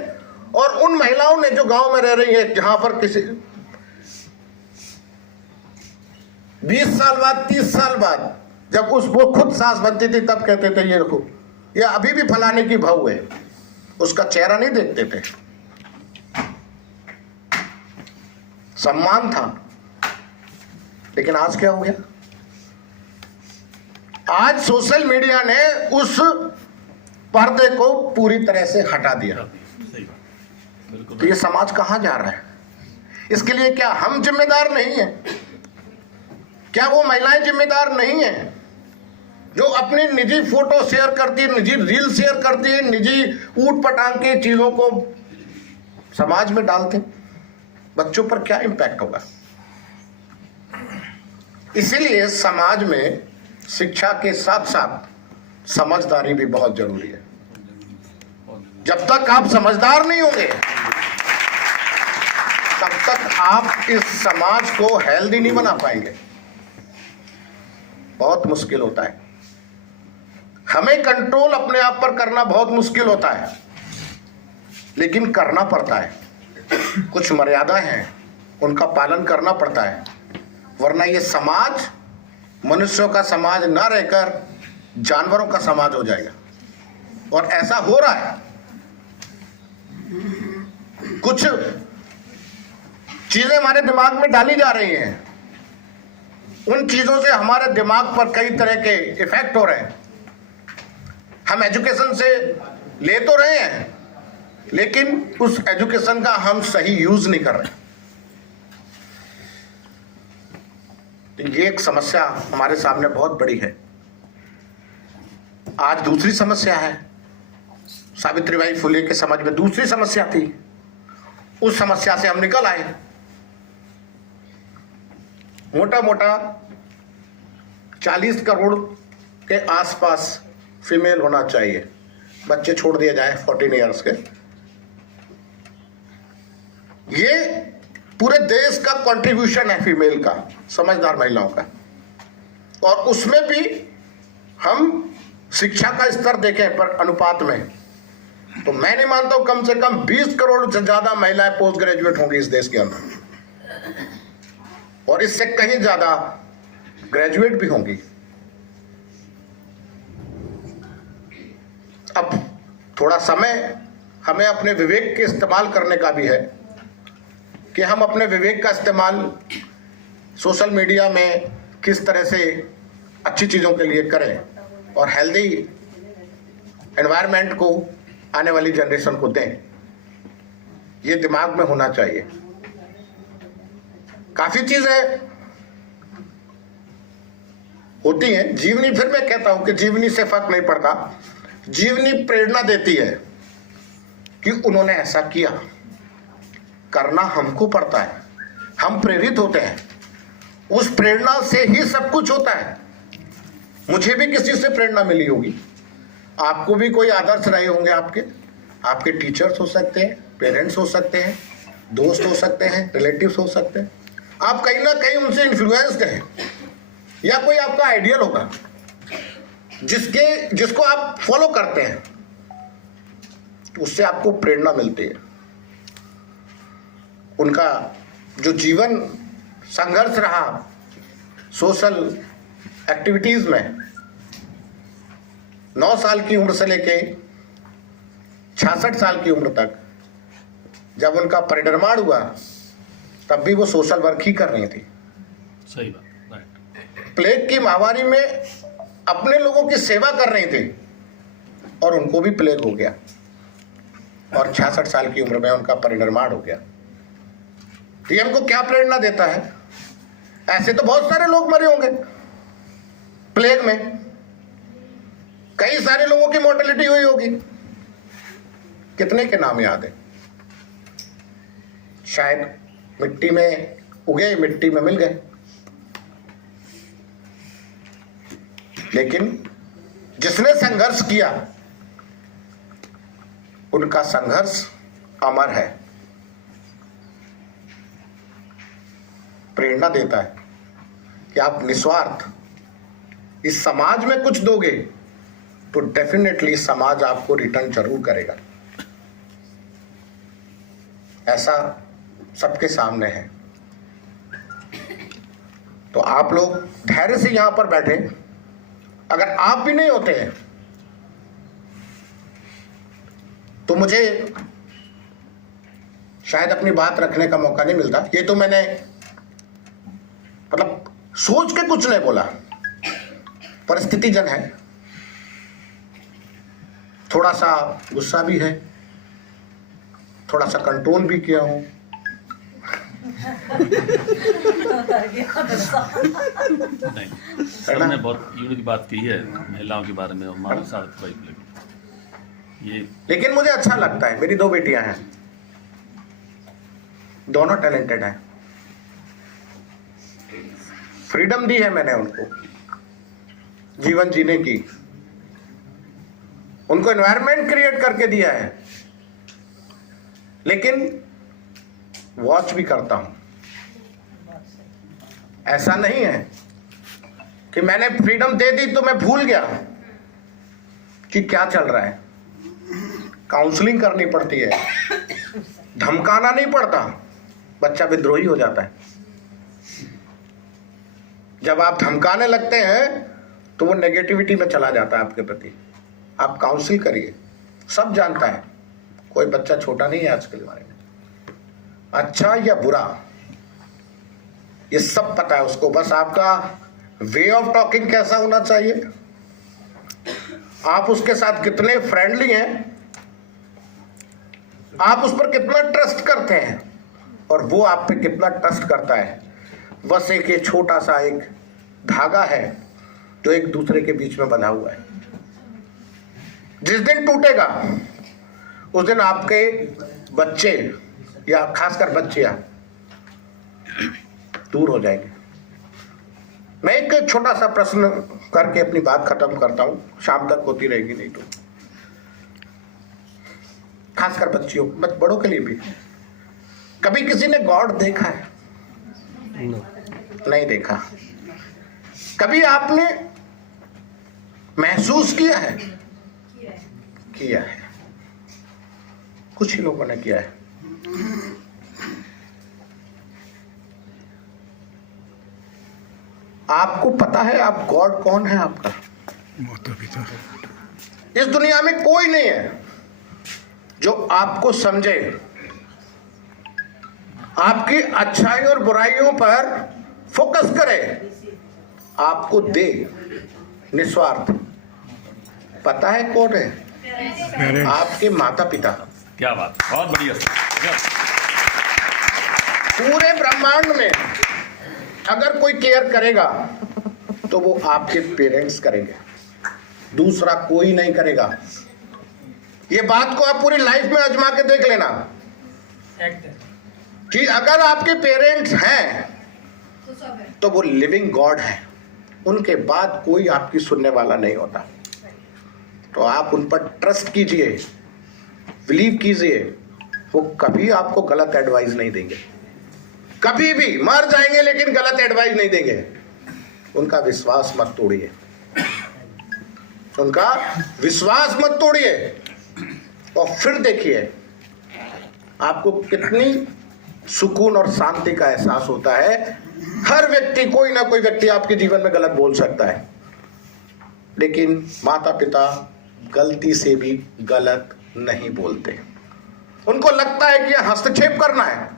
और उन महिलाओं ने जो गांव में रह रही है, जहां पर किसी 20 साल बाद 30 साल बाद जब वो खुद सास बनती थी तब कहते थे ये देखो ये अभी भी फलाने की बहू है, उसका चेहरा नहीं देखते थे, सम्मान था। लेकिन आज क्या हो गया? आज सोशल मीडिया ने उस पर्दे को पूरी तरह से हटा दिया। तो ये समाज कहां जा रहा है? इसके लिए क्या हम जिम्मेदार नहीं हैं? क्या वो महिलाएं जिम्मेदार नहीं हैं जो अपनी निजी फोटो शेयर करती है, निजी रील शेयर करती है, निजी ऊट पटांग की चीजों को समाज में डालते? बच्चों पर क्या इम्पैक्ट होगा? इसीलिए समाज में शिक्षा के साथ साथ समझदारी भी बहुत जरूरी है। जब तक आप समझदार नहीं होंगे तब तक आप इस समाज को हेल्दी नहीं बना पाएंगे। बहुत मुश्किल होता है। हमें कंट्रोल अपने आप पर करना बहुत मुश्किल होता है, लेकिन करना पड़ता है। कुछ मर्यादा हैं, उनका पालन करना पड़ता है, वरना ये समाज मनुष्यों का समाज ना रहकर जानवरों का समाज हो जाएगा। और ऐसा हो रहा है। कुछ चीजें हमारे दिमाग में डाली जा रही हैं, उन चीजों से हमारे दिमाग पर कई तरह के इफेक्ट हो रहे हैं। हम एजुकेशन से ले तो रहे हैं, लेकिन उस एजुकेशन का हम सही यूज नहीं कर रहे। तो ये एक समस्या हमारे सामने बहुत बड़ी है। आज दूसरी समस्या है, सावित्रीबाई फुले के समझ में दूसरी समस्या थी। उस समस्या से हम निकल आए। मोटा मोटा 40 करोड़ के आसपास फीमेल होना चाहिए। बच्चे छोड़ दिए जाए 14 ईयर्स के। ये पूरे देश का कंट्रीब्यूशन है फीमेल का, समझदार महिलाओं का। और उसमें भी हम शिक्षा का स्तर देखें पर अनुपात में, तो मैं नहीं मानता हूं कम से कम 20 करोड़ से ज्यादा महिलाएं पोस्ट ग्रेजुएट होंगी इस देश के अंदर, और इससे कहीं ज्यादा ग्रेजुएट भी होंगी। अब थोड़ा समय हमें अपने विवेक के इस्तेमाल करने का भी है कि हम अपने विवेक का इस्तेमाल सोशल मीडिया में किस तरह से अच्छी चीज़ों के लिए करें और हेल्दी एनवायरनमेंट को आने वाली जनरेशन को दें। ये दिमाग में होना चाहिए। काफ़ी चीज़ें होती हैं जीवनी, फिर मैं कहता हूं कि जीवनी से फर्क नहीं पड़ता। जीवनी प्रेरणा देती है कि उन्होंने ऐसा किया। करना हमको पड़ता है, हम प्रेरित होते हैं, उस प्रेरणा से ही सब कुछ होता है। मुझे भी किसी से प्रेरणा मिली होगी, आपको भी कोई आदर्श रहे होंगे। आपके टीचर्स हो सकते हैं, पेरेंट्स हो सकते हैं, दोस्त हो सकते हैं, रिलेटिव्स हो सकते हैं। आप कहीं ना कहीं उनसे इन्फ्लुएंस्ड हैं, या कोई आपका आइडियल होगा जिसको आप फॉलो करते हैं, तो उससे आपको प्रेरणा मिलती है। उनका जो जीवन संघर्ष रहा सोशल एक्टिविटीज में, 9 साल की उम्र से लेके 66 साल की उम्र तक, जब उनका परिनिर्वाण हुआ तब भी वो सोशल वर्क ही कर रही थी। सही बात, राइट। प्लेग की महामारी में अपने लोगों की सेवा कर रही थी और उनको भी प्लेग हो गया और 66 साल की उम्र में उनका परिनिर्वाण हो गया। ये हमको क्या प्रेरणा देता है? ऐसे तो बहुत सारे लोग मरे होंगे प्लेग में, कई सारे लोगों की मोर्टेलिटी हुई होगी। कितने के नाम याद है? शायद मिट्टी में उगे, मिट्टी में मिल गए, लेकिन जिसने संघर्ष किया उनका संघर्ष अमर है, प्रेरणा देता है कि आप निस्वार्थ इस समाज में कुछ दोगे तो डेफिनेटली समाज आपको रिटर्न जरूर करेगा। ऐसा सबके सामने है। तो आप लोग धैर्य से यहां पर बैठे, अगर आप भी नहीं होते हैं तो मुझे शायद अपनी बात रखने का मौका नहीं मिलता। ये तो मैंने मतलब सोच के कुछ नहीं बोला, परिस्थिति जन है, थोड़ा सा गुस्सा भी है, थोड़ा सा कंट्रोल भी किया हूं। सर ने बहुत यूनिक की बात की है महिलाओं के बारे में और माता सावित्रीबाई फुले की। ये लेकिन मुझे अच्छा लगता है, मेरी 2 बेटियां हैं, दोनों टैलेंटेड हैं, फ्रीडम दी है मैंने उनको जीवन जीने की, उनको एनवायरनमेंट क्रिएट करके दिया है। लेकिन वॉच भी करता हूं, ऐसा नहीं है कि मैंने फ्रीडम दे दी तो मैं भूल गया कि क्या चल रहा है। काउंसलिंग करनी पड़ती है, धमकाना नहीं पड़ता, बच्चा विद्रोही हो जाता है। जब आप धमकाने लगते हैं तो वो नेगेटिविटी में चला जाता है आपके प्रति। आप काउंसिल करिए, सब जानता है, कोई बच्चा छोटा नहीं है आज के जमाने में, अच्छा या बुरा ये सब पता है उसको। बस आपका वे ऑफ टॉकिंग कैसा होना चाहिए, आप उसके साथ कितने फ्रेंडली हैं, आप उस पर कितना ट्रस्ट करते हैं और वो आप पे कितना ट्रस्ट करता है। बस एक ये छोटा सा एक धागा है जो एक दूसरे के बीच में बंधा हुआ है। जिस दिन टूटेगा उस दिन आपके बच्चे या खासकर बच्चियां दूर हो जाएंगे। मैं एक छोटा सा प्रश्न करके अपनी बात खत्म करता हूं, शाम तक होती रहेगी नहीं तो। खासकर बच्चियों, बड़ों के लिए भी, कभी किसी ने गॉड देखा है? नहीं देखा। कभी आपने महसूस किया है? किया है, कुछ ही लोगों ने किया है। आपको पता है आप गॉड कौन है आपका? इस दुनिया में कोई नहीं है जो आपको समझे, आपकी अच्छाई और बुराइयों पर फोकस करे, आपको दे निस्वार्थ। पता है कौन है? आपके माता पिता। क्या बात, बहुत बढ़िया। पूरे ब्रह्मांड में अगर कोई केयर करेगा तो वो आपके पेरेंट्स करेंगे, दूसरा कोई नहीं करेगा। ये बात को आप पूरी लाइफ में आजमा के देख लेना कि अगर आपके पेरेंट्स हैं तो वो लिविंग गॉड है, उनके बाद कोई आपकी सुनने वाला नहीं होता। तो आप उन पर ट्रस्ट कीजिए, बिलीव कीजिए, वो कभी आपको गलत एडवाइस नहीं देंगे, कभी भी। मर जाएंगे लेकिन गलत एडवाइस नहीं देंगे। उनका विश्वास मत तोड़िए, उनका विश्वास मत तोड़िए, और फिर देखिए आपको कितनी सुकून और शांति का एहसास होता है। हर व्यक्ति, कोई ना कोई व्यक्ति आपके जीवन में गलत बोल सकता है, लेकिन माता पिता गलती से भी गलत नहीं बोलते। उनको लगता है कि यह हस्तक्षेप करना है,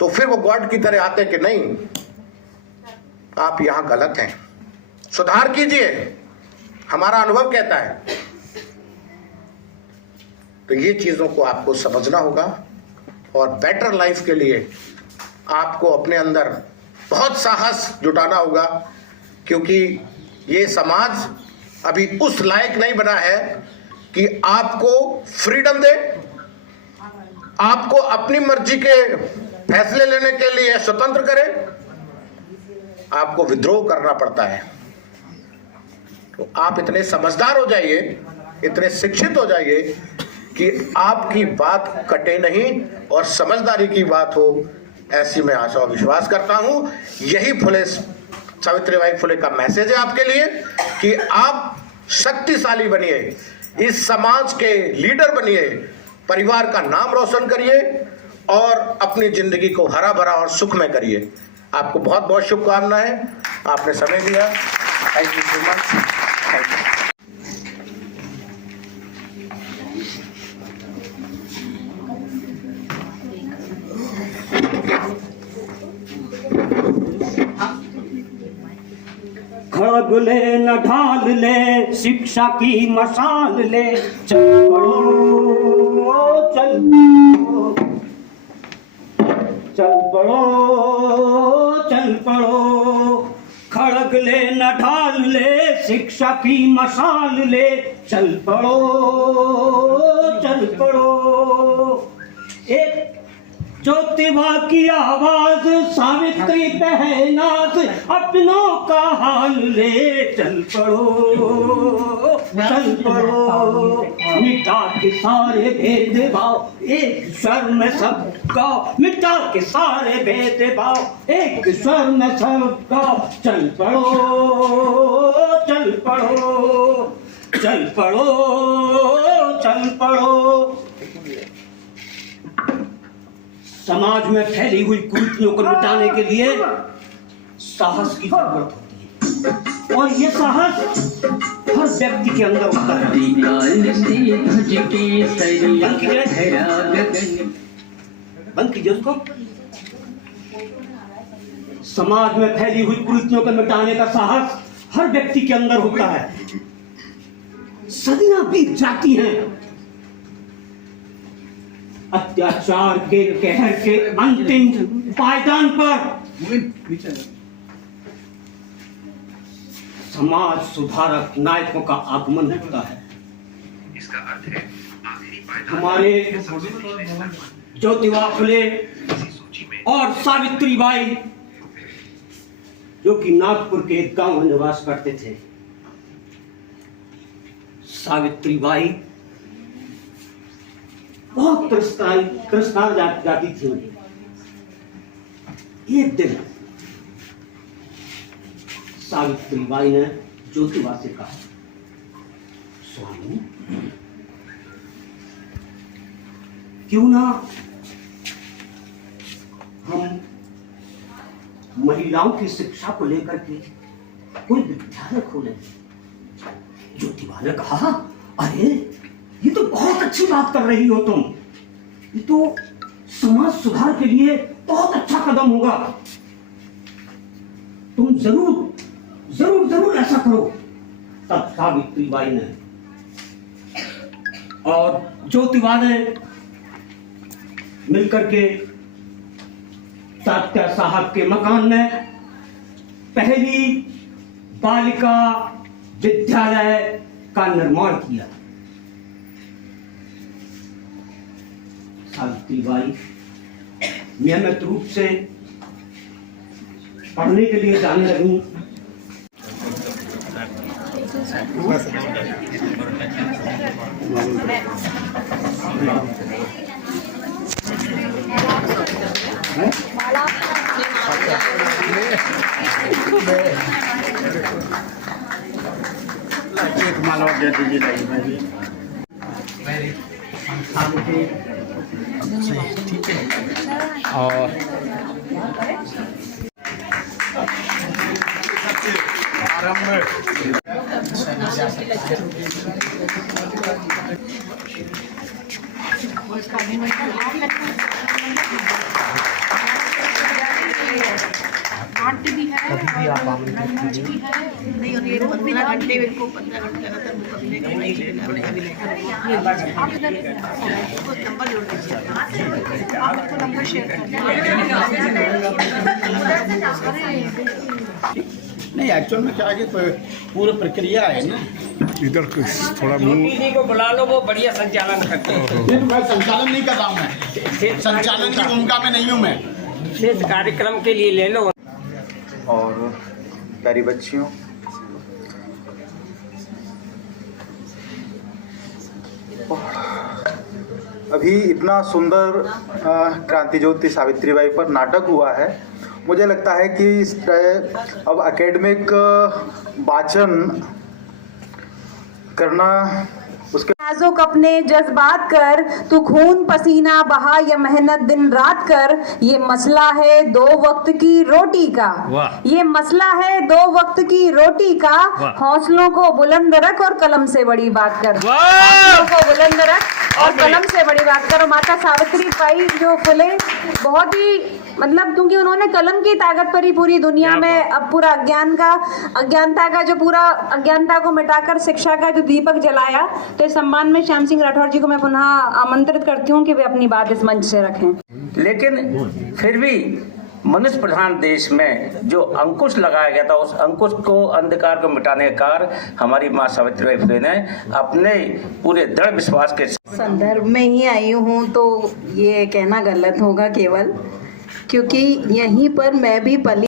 तो फिर वो गॉड की तरह आते कि नहीं, आप यहां गलत हैं, सुधार कीजिए, हमारा अनुभव कहता है। तो ये चीजों को आपको समझना होगा और बेटर लाइफ के लिए आपको अपने अंदर बहुत साहस जुटाना होगा, क्योंकि ये समाज अभी उस लायक नहीं बना है कि आपको फ्रीडम दे, आपको अपनी मर्जी के फैसले लेने के लिए स्वतंत्र करे। आपको विद्रोह करना पड़ता है। तो आप इतने समझदार हो जाइए, इतने शिक्षित हो जाइए कि आपकी बात कटे नहीं और समझदारी की बात हो, ऐसी मैं आशा और विश्वास करता हूं। यही फुले सावित्रीबाई फुले का मैसेज है आपके लिए कि आप शक्तिशाली बनिए, इस समाज के लीडर बनिए, परिवार का नाम रोशन करिए और अपनी जिंदगी को हरा भरा और सुखमय करिए। आपको बहुत बहुत शुभकामनाएं। आपने समय दिया, thank you so much. Thank you. खड़ग ले न ढाल ले, शिक्षा की मशाल ले, चल पड़ो चल पड़ो चल पड़ो। खड़ग ले न ढाल ले, शिक्षा की मशाल ले, चल पड़ो चल पड़ो। एक ज्योतिबा की आवाज, सावित्री पहनाज, अपनों का हाल ले, चल पड़ो चल पड़ो। मिटा के सारे भेदभाव, एक स्वर में सबका, मिटा के सारे भेदभाव, एक स्वर में सबका, चल पड़ो चल पड़ो चल पड़ो चल पड़ो। समाज में फैली हुई कुरीतियों को मिटाने के लिए साहस की जरूरत होती है, और ये साहस हर व्यक्ति के अंदर होता है। बंद कीजिए उसको। समाज में फैली हुई कुरीतियों को मिटाने का साहस हर व्यक्ति के अंदर होता है। सदियां बीत जाती हैं, अत्याचार के कहर के अंतिम पायदान पर समाज सुधारक नायकों का आगमन होता है। इसका अर्थ है हमारे ज्योतिबा फुले और सावित्री बाई, जो कि नागपुर के एक गांव में निवास करते थे। सावित्री बाई बहुत तिरस्कार जाती थी। एक दिन सावित्री बाई ने ज्योतिबा से कहा, स्वामी क्यों ना हम महिलाओं की शिक्षा को लेकर के कोई विद्यालय खोलें। ज्योतिबा ने कहा, अरे ये तो बहुत अच्छी बात कर रही हो तुम, ये तो समाज सुधार के लिए बहुत अच्छा कदम होगा, तुम जरूर जरूर जरूर ऐसा करो। तब सावित्री बाई ने और ज्योतिबा ने मिलकर के तात्या साहब के मकान में पहली बालिका विद्यालय का निर्माण किया। सावित्री बाई नियमित रूप से पढ़ने के लिए जाने लगी। एक माला दे दीजिए। ठीक है। और आंटी भी है, कभी आप आमंत्रित भी है। नहीं, और ये 15 घंटे इनको 15 घंटे का तो कभी नहीं लेना, अभी लेकर आप इधर नंबर जोड़ दीजिए। आप आपको नंबर शेयर कर नहीं, एक्चुअल में क्या है कि पूरी प्रक्रिया है ना, इधर थोड़ा मुंह को बुला लो, वो बढ़िया संचालन करते हैं। नहीं तो मैं संचालन नहीं कर रहा हूँ, मैं संचालन की भूमिका में नहीं हूँ मैं। इस कार्यक्रम के लिए ले लो। और प्यारी बच्चियों, अभी इतना सुंदर क्रांति ज्योति सावित्री बाई पर नाटक हुआ है। मुझे लगता है कि इस अब एकेडमिक वाचन करना उसके नाजुक अपने जज्बात कर, तू खून पसीना बहा या मेहनत दिन रात कर, ये मसला है 2 वक्त की रोटी का। ये मसला है 2 वक्त की रोटी का। हौसलों को बुलंद रख और कलम से बड़ी बात कर। हौसलों को बुलंद रख और कलम से बड़ी बात कर। माता सावित्री बाई जो फुले बहुत ही मतलब, क्योंकि उन्होंने कलम की ताकत पर ही पूरी दुनिया में अब पूरा अज्ञानता को मिटाकर शिक्षा का जो दीपक जलाया। तो इस सम्मान में श्याम सिंह राठौर जी को मैं पुनः आमंत्रित करती हूँ कि वे अपनी बात इस मंच से रखें। लेकिन फिर भी मनुष्य प्रधान देश में जो अंकुश लगाया गया था, उस अंकुश को, अंधकार को मिटाने का कार्य हमारी माँ सावित्रीबाई फुले ने अपने पूरे दृढ़ विश्वास के संदर्भ में ही आई हूँ, तो ये कहना गलत होगा केवल, क्योंकि यहीं पर मैं भी पली।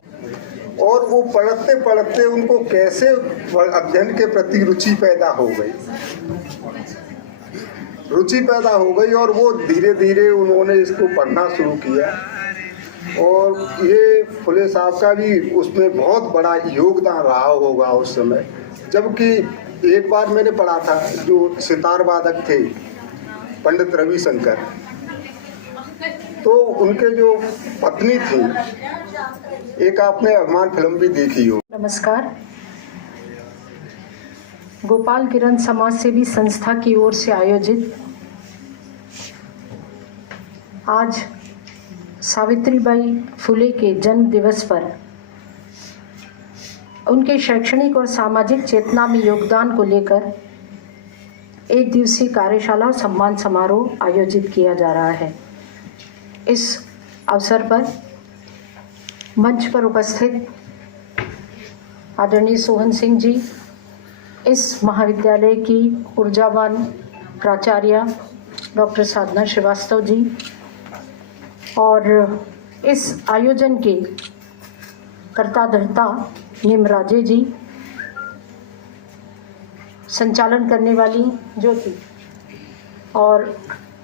और वो पढ़ते पढ़ते उनको कैसे अध्ययन के प्रति रुचि पैदा हो गई और वो धीरे धीरे उन्होंने इसको पढ़ना शुरू किया। और ये फुले साहब का भी उसमें बहुत बड़ा योगदान रहा होगा उस समय। जबकि एक बार मैंने पढ़ा था, जो सितार वादक थे पंडित रविशंकर, तो उनके जो पत्नी थी, एक आपने अभिमान फिल्म भी देखी हो। नमस्कार। गोपाल किरण समाज सेवी संस्था की ओर से आयोजित आज सावित्रीबाई फुले के जन्म दिवस पर उनके शैक्षणिक और सामाजिक चेतना में योगदान को लेकर 1 दिवसीय कार्यशाला और सम्मान समारोह आयोजित किया जा रहा है। इस अवसर पर मंच पर उपस्थित आदरणीय सोहन सिंह जी, इस महाविद्यालय की ऊर्जावान प्राचार्य डॉक्टर साधना श्रीवास्तव जी, और इस आयोजन के कर्ता धर्ता निमराजे जी, संचालन करने वाली ज्योति और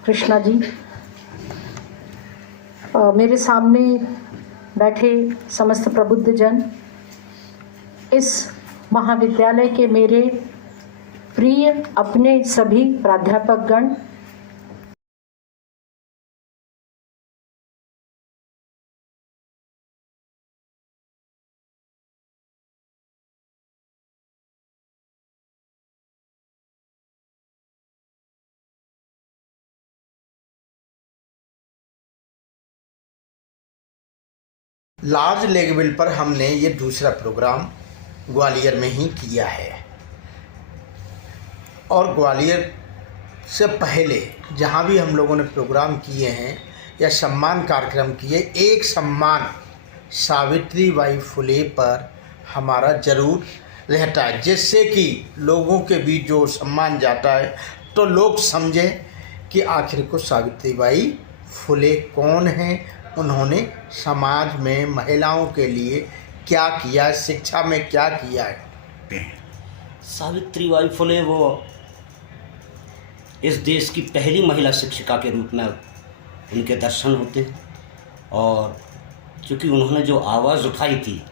कृष्णा जी, मेरे सामने बैठे समस्त प्रबुद्ध जन, इस महाविद्यालय के मेरे प्रिय अपने सभी प्राध्यापक गण, लार्ज लेवल पर हमने ये दूसरा प्रोग्राम ग्वालियर में ही किया है। और ग्वालियर से पहले जहाँ भी हम लोगों ने प्रोग्राम किए हैं या सम्मान कार्यक्रम किए, एक सम्मान सावित्रीबाई फुले पर हमारा ज़रूर रहता है, जिससे कि लोगों के बीच जो सम्मान जाता है तो लोग समझें कि आखिर को सावित्रीबाई फुले कौन हैं, उन्होंने समाज में महिलाओं के लिए क्या किया, शिक्षा में क्या किया है। सावित्रीबाई फुले वो इस देश की पहली महिला शिक्षिका के रूप में उनके दर्शन होते हैं। और चूँकि उन्होंने जो आवाज़ उठाई थी,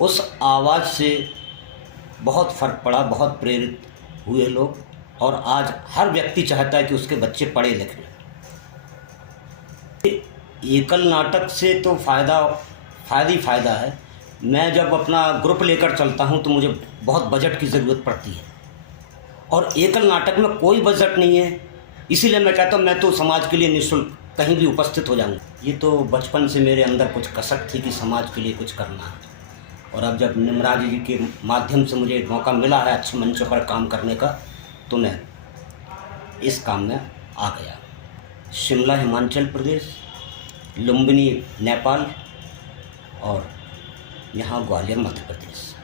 उस आवाज़ से बहुत फ़र्क पड़ा, बहुत प्रेरित हुए लोग। और आज हर व्यक्ति चाहता है कि उसके बच्चे पढ़े लिखें। एकल नाटक से तो फ़ायदा है। मैं जब अपना ग्रुप लेकर चलता हूं तो मुझे बहुत बजट की ज़रूरत पड़ती है, और एकल नाटक में कोई बजट नहीं है। इसीलिए मैं कहता हूं मैं तो समाज के लिए निःशुल्क कहीं भी उपस्थित हो जाऊंगा। ये तो बचपन से मेरे अंदर कुछ कसक थी कि समाज के लिए कुछ करना है। और अब जब निमराज जी के माध्यम से मुझे मौका मिला है अच्छे मंचों पर काम करने का, तो मैं इस काम में आ गया। शिमला हिमाचल प्रदेश, लुम्बिनी नेपाल और यहाँ ग्वालियर मध्य प्रदेश।